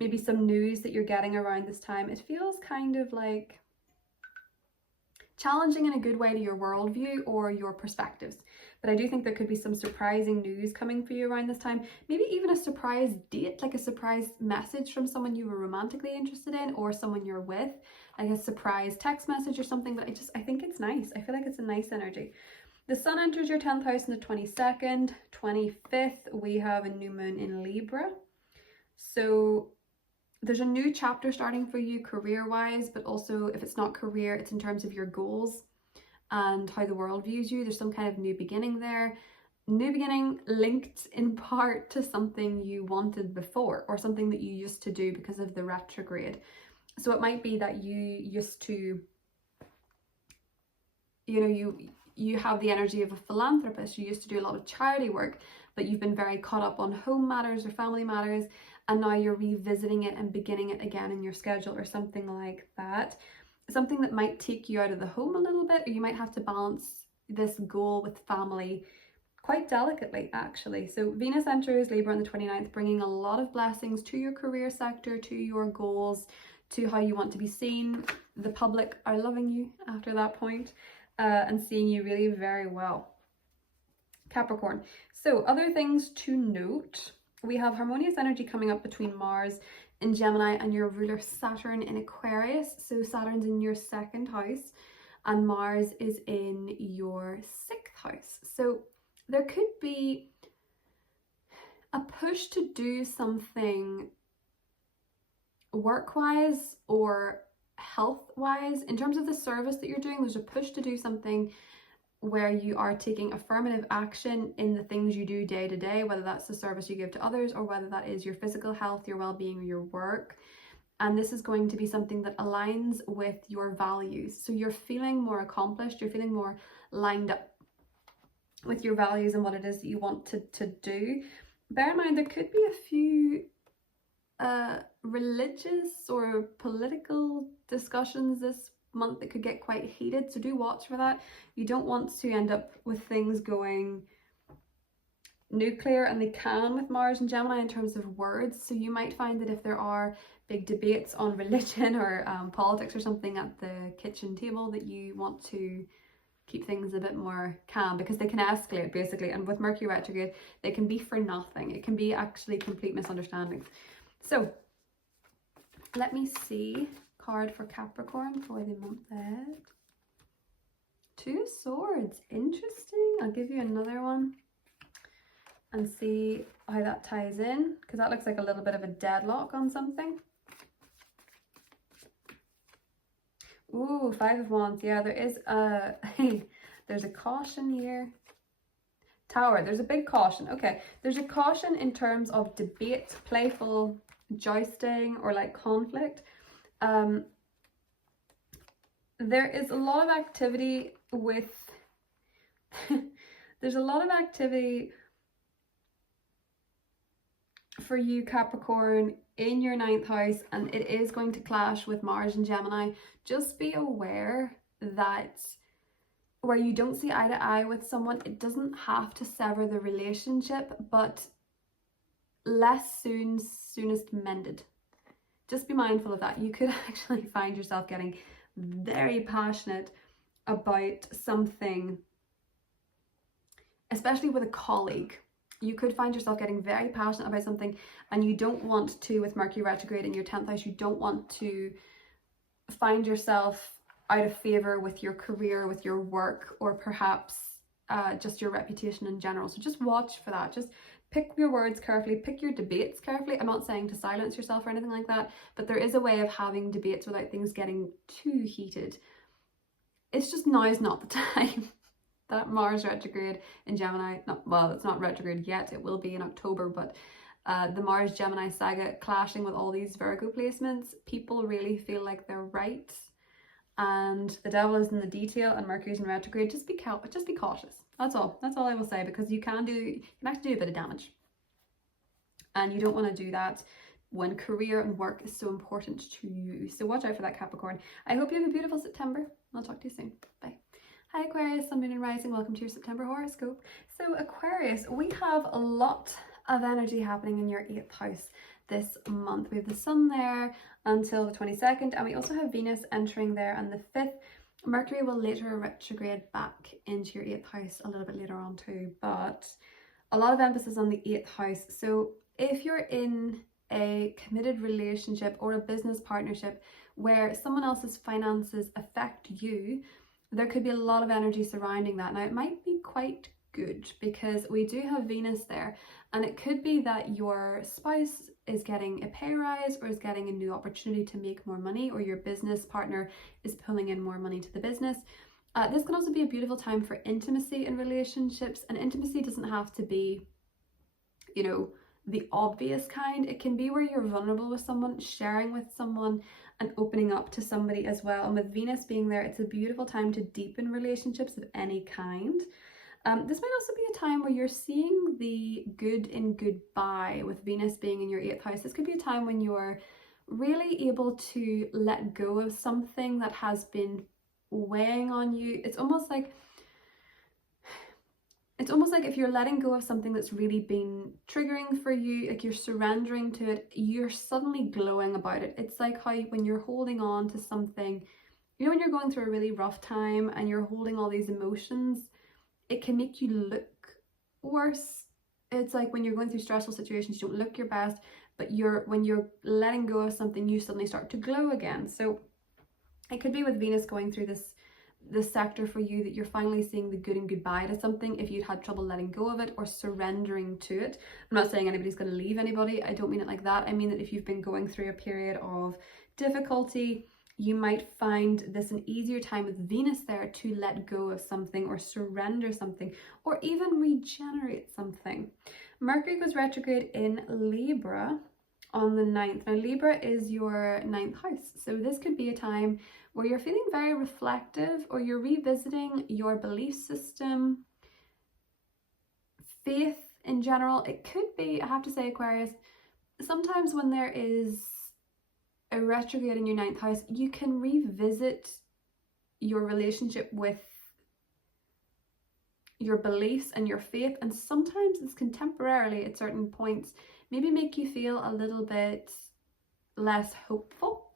maybe some news that you're getting around this time, it feels kind of like challenging in a good way to your worldview or your perspectives. But I do think there could be some surprising news coming for you around this time. Maybe even a surprise date, like a surprise message from someone you were romantically interested in or someone you're with. like a surprise text message or something, but I think it's nice. I feel like it's a nice energy. The sun enters your 10th house on the 22nd. 25th, we have a new moon in Libra. So there's a new chapter starting for you career-wise, but also if it's not career, it's in terms of your goals and how the world views you. There's some kind of new beginning there. New beginning linked in part to something you wanted before or something that you used to do because of the retrograde. So it might be that you used to, you have the energy of a philanthropist. You used to do a lot of charity work, but you've been very caught up on home matters or family matters, and now you're revisiting it and beginning it again in your schedule or something like that. Something that might take you out of the home a little bit, or you might have to balance this goal with family quite delicately, actually. So Venus enters Libra on the 29th, bringing a lot of blessings to your career sector, to your goals, to how you want to be seen. The public are loving you after that point and seeing you really very well. Capricorn. So other things to note, we have harmonious energy coming up between Mars in Gemini and your ruler Saturn in Aquarius. So Saturn's in your 2nd house and Mars is in your 6th house. So there could be a push to do something work-wise or health-wise. In terms of the service that you're doing, there's a push to do something where you are taking affirmative action in the things you do day to day, whether that's the service you give to others or whether that is your physical health, your well-being, or your work. And this is going to be something that aligns with your values. So you're feeling more accomplished, you're feeling more lined up with your values and what it is that you want to do. Bear in mind, there could be a few religious or political discussions this month that could get quite heated, so do watch for that. You don't want to end up with things going nuclear, and they can with Mars and Gemini in terms of words. So you might find that if there are big debates on religion or politics or something at the kitchen table, that you want to keep things a bit more calm, because they can escalate basically, and with Mercury retrograde they can be for nothing. It can be actually complete misunderstandings. So let me see card for Capricorn for the month ahead. 2 of Swords, interesting. I'll give you another one and see how that ties in, because that looks like a little bit of a deadlock on something. Ooh, 5 of Wands. Yeah, there is a there's a caution here. Tower, there's a big caution. Okay, there's a caution in terms of debate, playful jousting, or like conflict. There is a lot of activity with there's a lot of activity for you, Capricorn, in your 9th house, and it is going to clash with Mars and Gemini. Just be aware that where you don't see eye to eye with someone, it doesn't have to sever the relationship, but less soonest mended. Just be mindful of that. You could actually find yourself getting very passionate about something, especially with a colleague. You could find yourself getting very passionate about something, and you don't want to, with Mercury retrograde in your 10th house, you don't want to find yourself out of favor with your career, with your work, or perhaps just your reputation in general. So just watch for that. Just pick your words carefully, pick your debates carefully. I'm not saying to silence yourself or anything like that, but there is a way of having debates without things getting too heated. It's just now is not the time. That Mars retrograde in Gemini, well, it's not retrograde yet, it will be in October, but the Mars Gemini saga clashing with all these Virgo placements, people really feel like they're right, and the devil is in the detail, and Mercury's in retrograde. Just be cautious. That's all I will say, because you can actually do a bit of damage, and you don't want to do that when career and work is so important to you. So watch out for that, Capricorn. I hope you have a beautiful September. I'll talk to you soon. Bye. Hi Aquarius, Sun, Moon and Rising. Welcome to your September horoscope. So Aquarius, we have a lot of energy happening in your 8th house this month. We have the Sun there until the 22nd, and we also have Venus entering there on the 5th. Mercury will later retrograde back into your 8th house a little bit later on too, but a lot of emphasis on the 8th house. So if you're in a committed relationship or a business partnership where someone else's finances affect you, there could be a lot of energy surrounding that. Now, it might be quite good because we do have Venus there, and it could be that your spouse is getting a pay rise or is getting a new opportunity to make more money, or your business partner is pulling in more money to the business. This can also be a beautiful time for intimacy in relationships, and intimacy doesn't have to be, you know, the obvious kind. It can be where you're vulnerable with someone, sharing with someone, and opening up to somebody as well. And with Venus being there, it's a beautiful time to deepen relationships of any kind. This might also be a time where you're seeing the good in goodbye with Venus being in your 8th house. This could be a time when you're really able to let go of something that has been weighing on you. It's almost like if you're letting go of something that's really been triggering for you, like you're surrendering to it, you're suddenly glowing about it. It's like how when you're holding on to something, you know, when you're going through a really rough time and you're holding all these emotions, it can make you look worse. It's like when you're going through stressful situations, you don't look your best, but when you're letting go of something, you suddenly start to glow again. So it could be with Venus going through this sector for you that you're finally seeing the good and goodbye to something if you'd had trouble letting go of it or surrendering to it. I'm not saying anybody's going to leave anybody. I don't mean it like that. I mean that if you've been going through a period of difficulty, you might find this an easier time with Venus there to let go of something or surrender something or even regenerate something. Mercury goes retrograde in Libra on the 9th. Now, Libra is your 9th house. So this could be a time where you're feeling very reflective, or you're revisiting your belief system, faith in general. It could be, I have to say, Aquarius, sometimes when there is a retrograde in your 9th house, you can revisit your relationship with your beliefs and your faith, and sometimes it's contemporarily at certain points maybe make you feel a little bit less hopeful,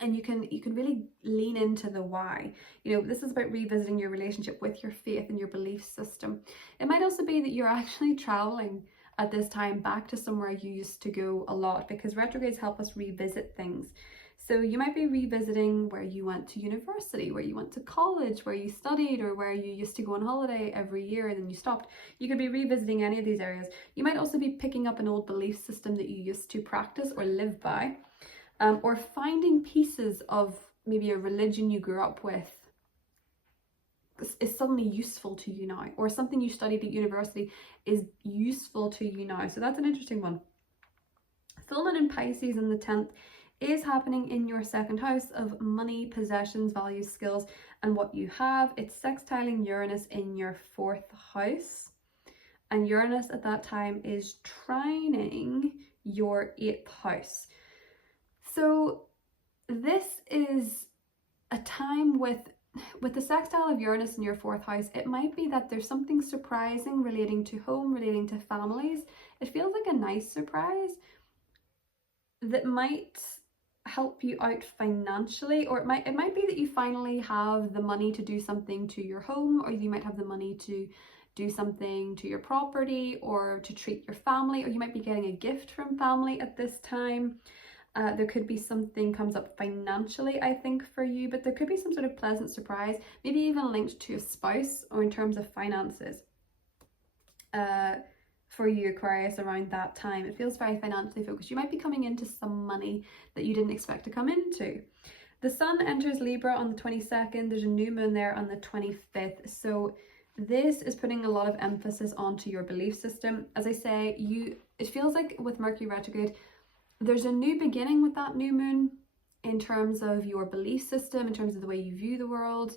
and you can really lean into the why. You know, this is about revisiting your relationship with your faith and your belief system. It might also be that you're actually traveling at this time back to somewhere you used to go a lot, because retrogrades help us revisit things. So you might be revisiting where you went to university, where you went to college, where you studied, or where you used to go on holiday every year and then you stopped. You could be revisiting any of these areas. You might also be picking up an old belief system that you used to practice or live by, or finding pieces of maybe a religion you grew up with is suddenly useful to you now, or something you studied at university is useful to you now. So that's an interesting one. Full moon in Pisces in the 10th is happening in your 2nd house of money, possessions, values, skills, and what you have. It's sextiling Uranus in your 4th house, and Uranus at that time is trining your 8th house. So this is a time with the sextile of Uranus in your 4th house. It might be that there's something surprising relating to home, relating to families. It feels like a nice surprise that might help you out financially, or it might be that you finally have the money to do something to your home, or you might have the money to do something to your property or to treat your family, or you might be getting a gift from family at this time. There could be something comes up financially, I think, for you, but there could be some sort of pleasant surprise, maybe even linked to a spouse or in terms of finances for you, Aquarius, around that time. It feels very financially focused. You might be coming into some money that you didn't expect to come into. The sun enters Libra on the 22nd. There's a new moon there on the 25th. So this is putting a lot of emphasis onto your belief system. As I say, it feels like with Mercury retrograde, there's a new beginning with that new moon in terms of your belief system, in terms of the way you view the world,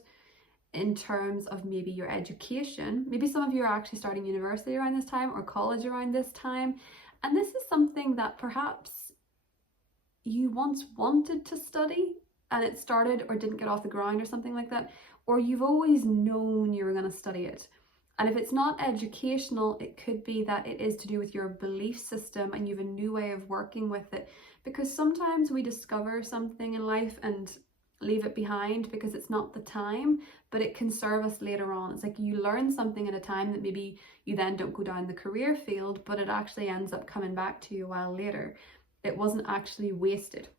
in terms of maybe your education. Maybe some of you are actually starting university around this time or college around this time. And this is something that perhaps you once wanted to study and it started or didn't get off the ground or something like that. Or you've always known you were going to study it. And if it's not educational, it could be that it is to do with your belief system and you have a new way of working with it. Because sometimes we discover something in life and leave it behind because it's not the time, but it can serve us later on. It's like you learn something at a time that maybe you then don't go down the career field, but it actually ends up coming back to you a while later. It wasn't actually wasted.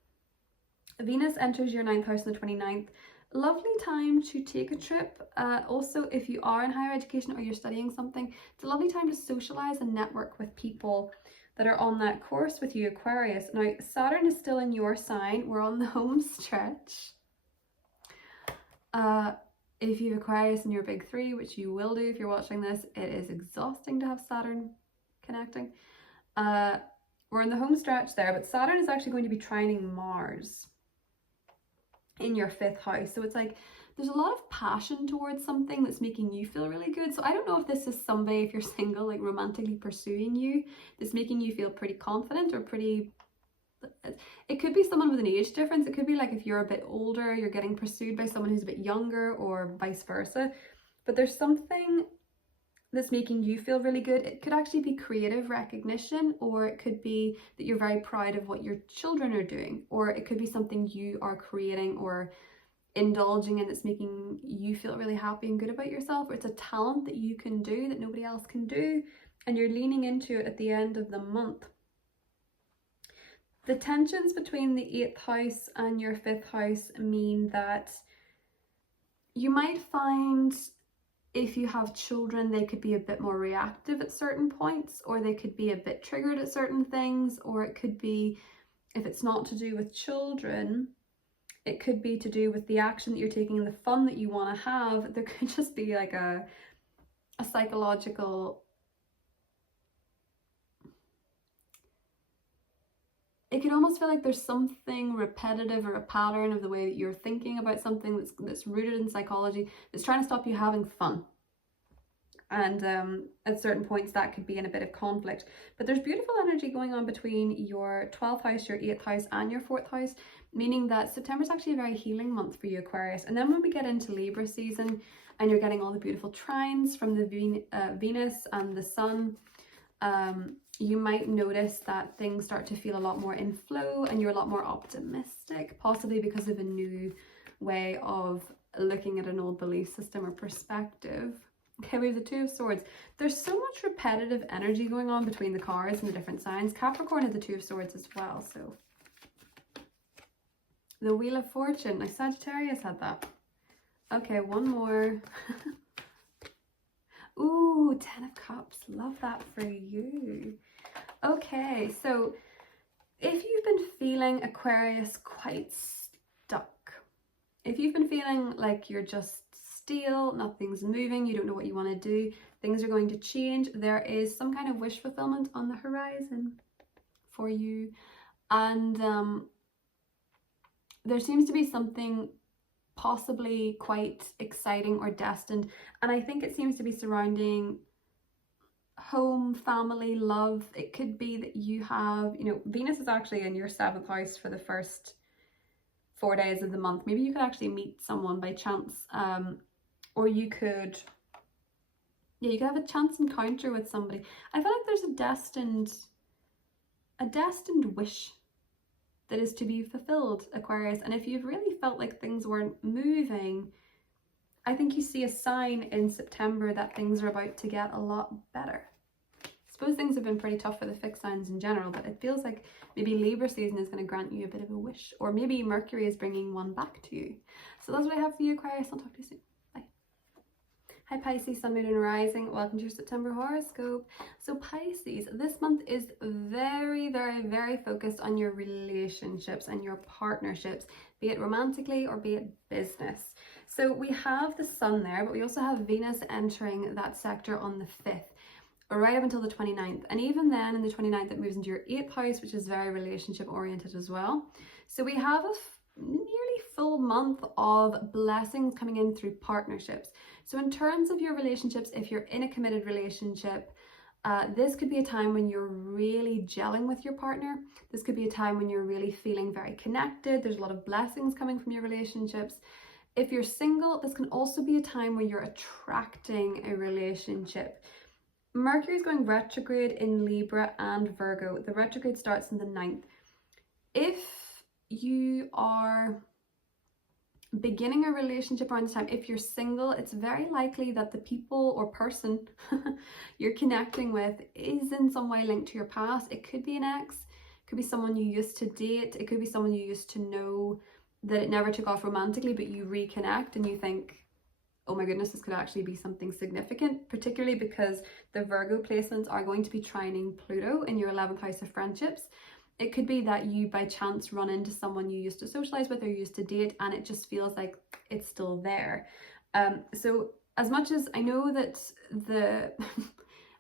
Venus enters your 9th house on the 29th. Lovely time to take a trip. Also, if you are in higher education or you're studying something, it's a lovely time to socialize and network with people that are on that course with you, Aquarius. Now, Saturn is still in your sign. We're on the home stretch. If you have Aquarius in your big three, which you will do if you're watching this, it is exhausting to have Saturn connecting. We're in the home stretch there, but Saturn is actually going to be trining Mars in your 5th house. So it's like there's a lot of passion towards something that's making you feel really good. So I don't know if this is somebody, if you're single, like romantically pursuing you, that's making you feel pretty confident or pretty... It could be someone with an age difference. It could be like if you're a bit older, you're getting pursued by someone who's a bit younger, or vice versa. But there's something that's making you feel really good. It could actually be creative recognition, or it could be that you're very proud of what your children are doing, or it could be something you are creating or indulging in that's making you feel really happy and good about yourself, or it's a talent that you can do that nobody else can do, and you're leaning into it at the end of the month. The tensions between the 8th house and your 5th house mean that you might find, if you have children, they could be a bit more reactive at certain points, or they could be a bit triggered at certain things, or it could be, if it's not to do with children, it could be to do with the action that you're taking and the fun that you want to have. There could just be like a psychological... It could almost feel like there's something repetitive or a pattern of the way that you're thinking about something that's rooted in psychology that's trying to stop you having fun. And at certain points that could be in a bit of conflict. But there's beautiful energy going on between your 12th house, your 8th house and your 4th house, meaning that September is actually a very healing month for you, Aquarius. And then when we get into Libra season and you're getting all the beautiful trines from the Venus and the Sun, you might notice that things start to feel a lot more in flow and you're a lot more optimistic, possibly because of a new way of looking at an old belief system or perspective. Okay, we have the Two of Swords. There's so much repetitive energy going on between the cards and the different signs. Capricorn had the Two of Swords as well, so. The Wheel of Fortune. Like Sagittarius had that. Okay, one more. Ooh, 10 of Cups. Love that for you. Okay, so if you've been feeling, Aquarius, quite stuck, if you've been feeling like you're just still, nothing's moving, you don't know what you want to do, things are going to change, there is some kind of wish fulfillment on the horizon for you. And there seems to be something possibly quite exciting or destined, and I think it seems to be surrounding home, family, love. It could be that you have, you know, Venus is actually in your 7th house for the first 4 days of the month. Maybe you could actually meet someone by chance, or you could, yeah, you could have a chance encounter with somebody. I feel like there's a destined wish that is to be fulfilled, Aquarius. And if you've really felt like things weren't moving, I think you see a sign in September that things are about to get a lot better. I suppose things have been pretty tough for the fixed signs in general, but it feels like maybe Libra season is going to grant you a bit of a wish, or maybe Mercury is bringing one back to you. So that's what I have for you, Aquarius. I'll talk to you soon. Bye. Hi Pisces, Sun, Moon and Rising. Welcome to your September horoscope. So Pisces, this month is very, very, very focused on your relationships and your partnerships, be it romantically or be it business. So we have the Sun there, but we also have Venus entering that sector on the 5th, right up until the 29th. And even then, in the 29th, it moves into your 8th house, which is very relationship oriented as well. So we have a nearly full month of blessings coming in through partnerships. So in terms of your relationships, if you're in a committed relationship, this could be a time when you're really gelling with your partner. This could be a time when you're really feeling very connected. There's a lot of blessings coming from your relationships. If you're single, this can also be a time where you're attracting a relationship. Mercury is going retrograde in Libra and Virgo. The retrograde starts on the 9th. If you are beginning a relationship around this time. If you're single, it's very likely that the people or person you're connecting with is in some way linked to your past. It could be an ex, it could be someone you used to date, it could be someone you used to know that it never took off romantically, but you reconnect and you think, oh my goodness, this could actually be something significant, particularly because the Virgo placements are going to be trining Pluto in your 11th house of friendships. It could be that you by chance run into someone you used to socialize with or used to date, and it just feels like it's still there. So as much as I know that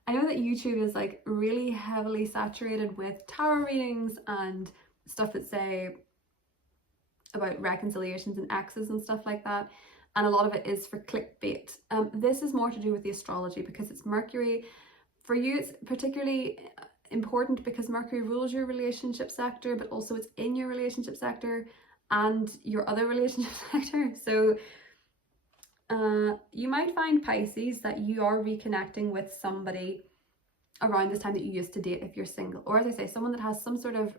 I know that YouTube is like really heavily saturated with tarot readings and stuff that say about reconciliations and exes and stuff like that, and a lot of it is for clickbait. This is more to do with the astrology, because it's Mercury. For you, it's particularly important because Mercury rules your relationship sector, but also it's in your relationship sector and your other relationship sector. So you might find, Pisces, that you are reconnecting with somebody around this time that you used to date if you're single, or as I say, someone that has some sort of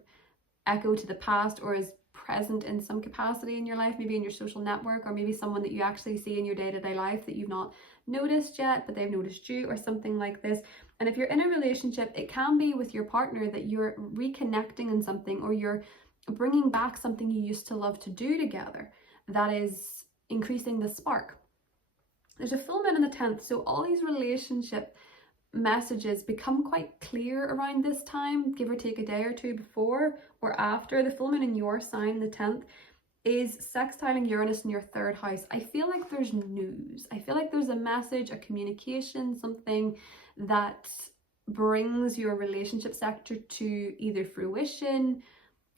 echo to the past or is present in some capacity in your life, maybe in your social network, or maybe someone that you actually see in your day-to-day life that you've not noticed yet, but they've noticed you, or something like this. And if you're in a relationship, it can be with your partner that you're reconnecting in something, or you're bringing back something you used to love to do together that is increasing the spark. There's a full moon on the 10th, so all these relationship messages become quite clear around this time, give or take a day or two before or after. The full moon in your sign, the 10th, is sextiling Uranus in your 3rd house. I feel like there's news. I feel like there's a message, a communication, something that brings your relationship sector to either fruition,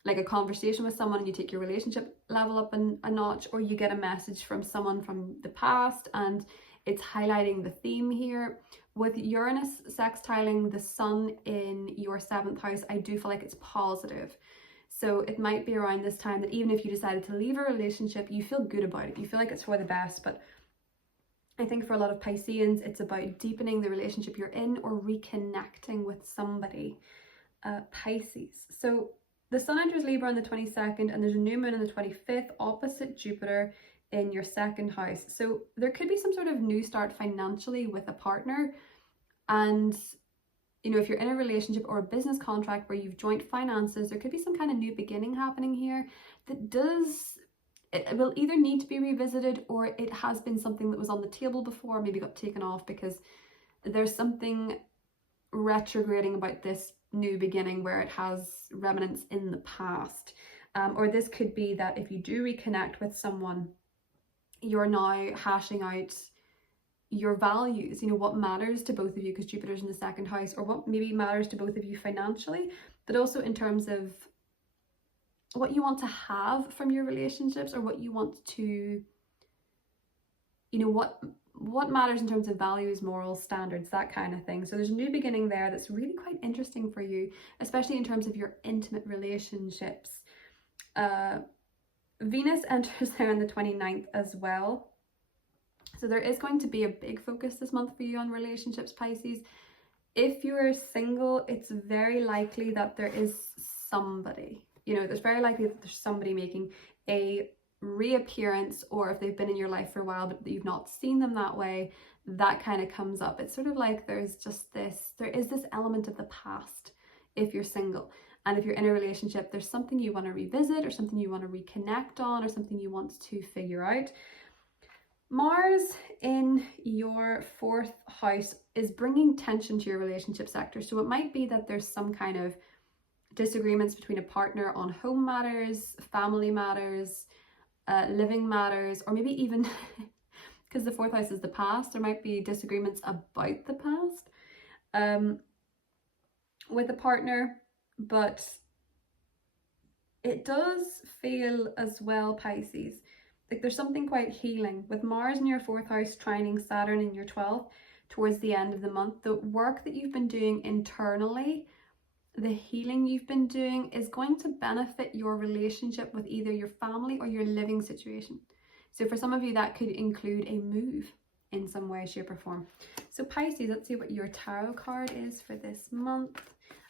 like a conversation with someone and you take your relationship level up a notch, or you get a message from someone from the past and it's highlighting the theme here. With Uranus sextiling the sun in your 7th house, I do feel like it's positive. So it might be around this time that even if you decided to leave a relationship, you feel good about it. You feel like it's for the best. But I think for a lot of Pisceans, it's about deepening the relationship you're in or reconnecting with somebody. Pisces. So the sun enters Libra on the 22nd, and there's a new moon on the 25th opposite Jupiter in your 2nd house. So there could be some sort of new start financially with a partner. And you know, if you're in a relationship or a business contract where you've joint finances, there could be some kind of new beginning happening here that it will either need to be revisited, or it has been something that was on the table before, maybe got taken off because there's something retrograding about this new beginning where it has remnants in the past. Or this could be that if you do reconnect with someone, you're now hashing out your values, you know, what matters to both of you, because Jupiter's in the 2nd house, or what maybe matters to both of you financially, but also in terms of what you want to have from your relationships, or what you want to, you know, what matters in terms of values, morals, standards, that kind of thing. So there's a new beginning there that's really quite interesting for you, especially in terms of your intimate relationships. Venus enters there on the 29th as well. So there is going to be a big focus this month for you on relationships, Pisces. If you're single, it's very likely that there is somebody, you know, there's very likely that there's somebody making a reappearance, or if they've been in your life for a while but you've not seen them that way, that kind of comes up. It's sort of like there is this element of the past if you're single. And if you're in a relationship, there's something you want to revisit, or something you want to reconnect on, or something you want to figure out. Mars in your 4th house is bringing tension to your relationship sector. So it might be that there's some kind of disagreements between a partner on home matters, family matters, living matters, or maybe even because the 4th house is the past, there might be disagreements about the past with a partner. But it does feel as well, Pisces, like there's something quite healing with Mars in your 4th house trining Saturn in your 12th towards the end of the month. The work that you've been doing internally, the healing you've been doing, is going to benefit your relationship with either your family or your living situation. So for some of you, that could include a move in some way, shape or form. So Pisces, let's see what your tarot card is for this month.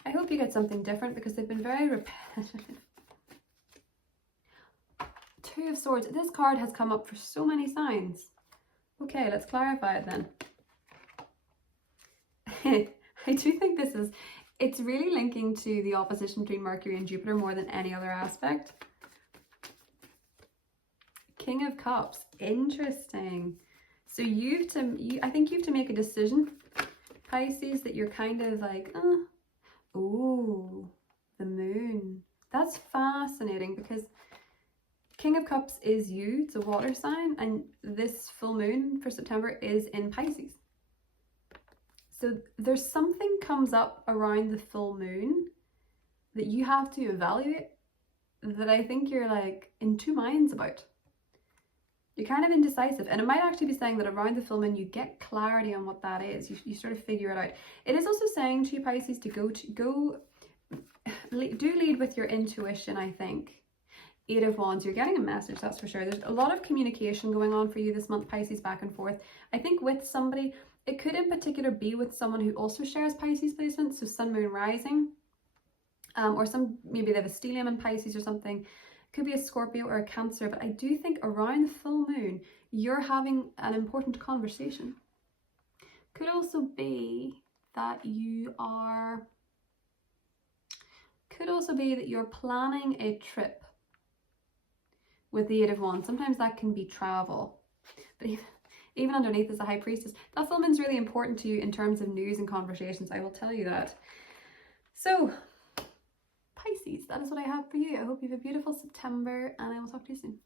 I hope you get something different because they've been very repetitive. 2 Two of Swords. This card has come up for so many signs. Okay, let's clarify it then. I do think it's really linking to the opposition between Mercury and Jupiter more than any other aspect. King of Cups. Interesting. So I think you have to make a decision, Pisces, that you're kind of like, oh, the moon. That's fascinating because King of Cups is you, it's a water sign, and this full moon for September is in Pisces. So there's something comes up around the full moon that you have to evaluate that I think you're like in two minds about. You're kind of indecisive, and it might actually be saying that around the full moon you get clarity on what that is. You sort of figure it out. It is also saying to you, Pisces, to lead with your intuition, I think. Eight of Wands, you're getting a message, that's for sure. There's a lot of communication going on for you this month, Pisces, back and forth. I think with somebody, it could in particular be with someone who also shares Pisces placements, so Sun, Moon, Rising, or maybe they have a stellium in Pisces or something. Could be a Scorpio or a Cancer, but I do think around the full moon, you're having an important conversation. Could also be that you're planning a trip with the Eight of Wands. Sometimes that can be travel, but even underneath is the High Priestess. That full moon's really important to you in terms of news and conversations, I will tell you that. So, Pisces, that is what I have for you. I hope you have a beautiful September, and I will talk to you soon.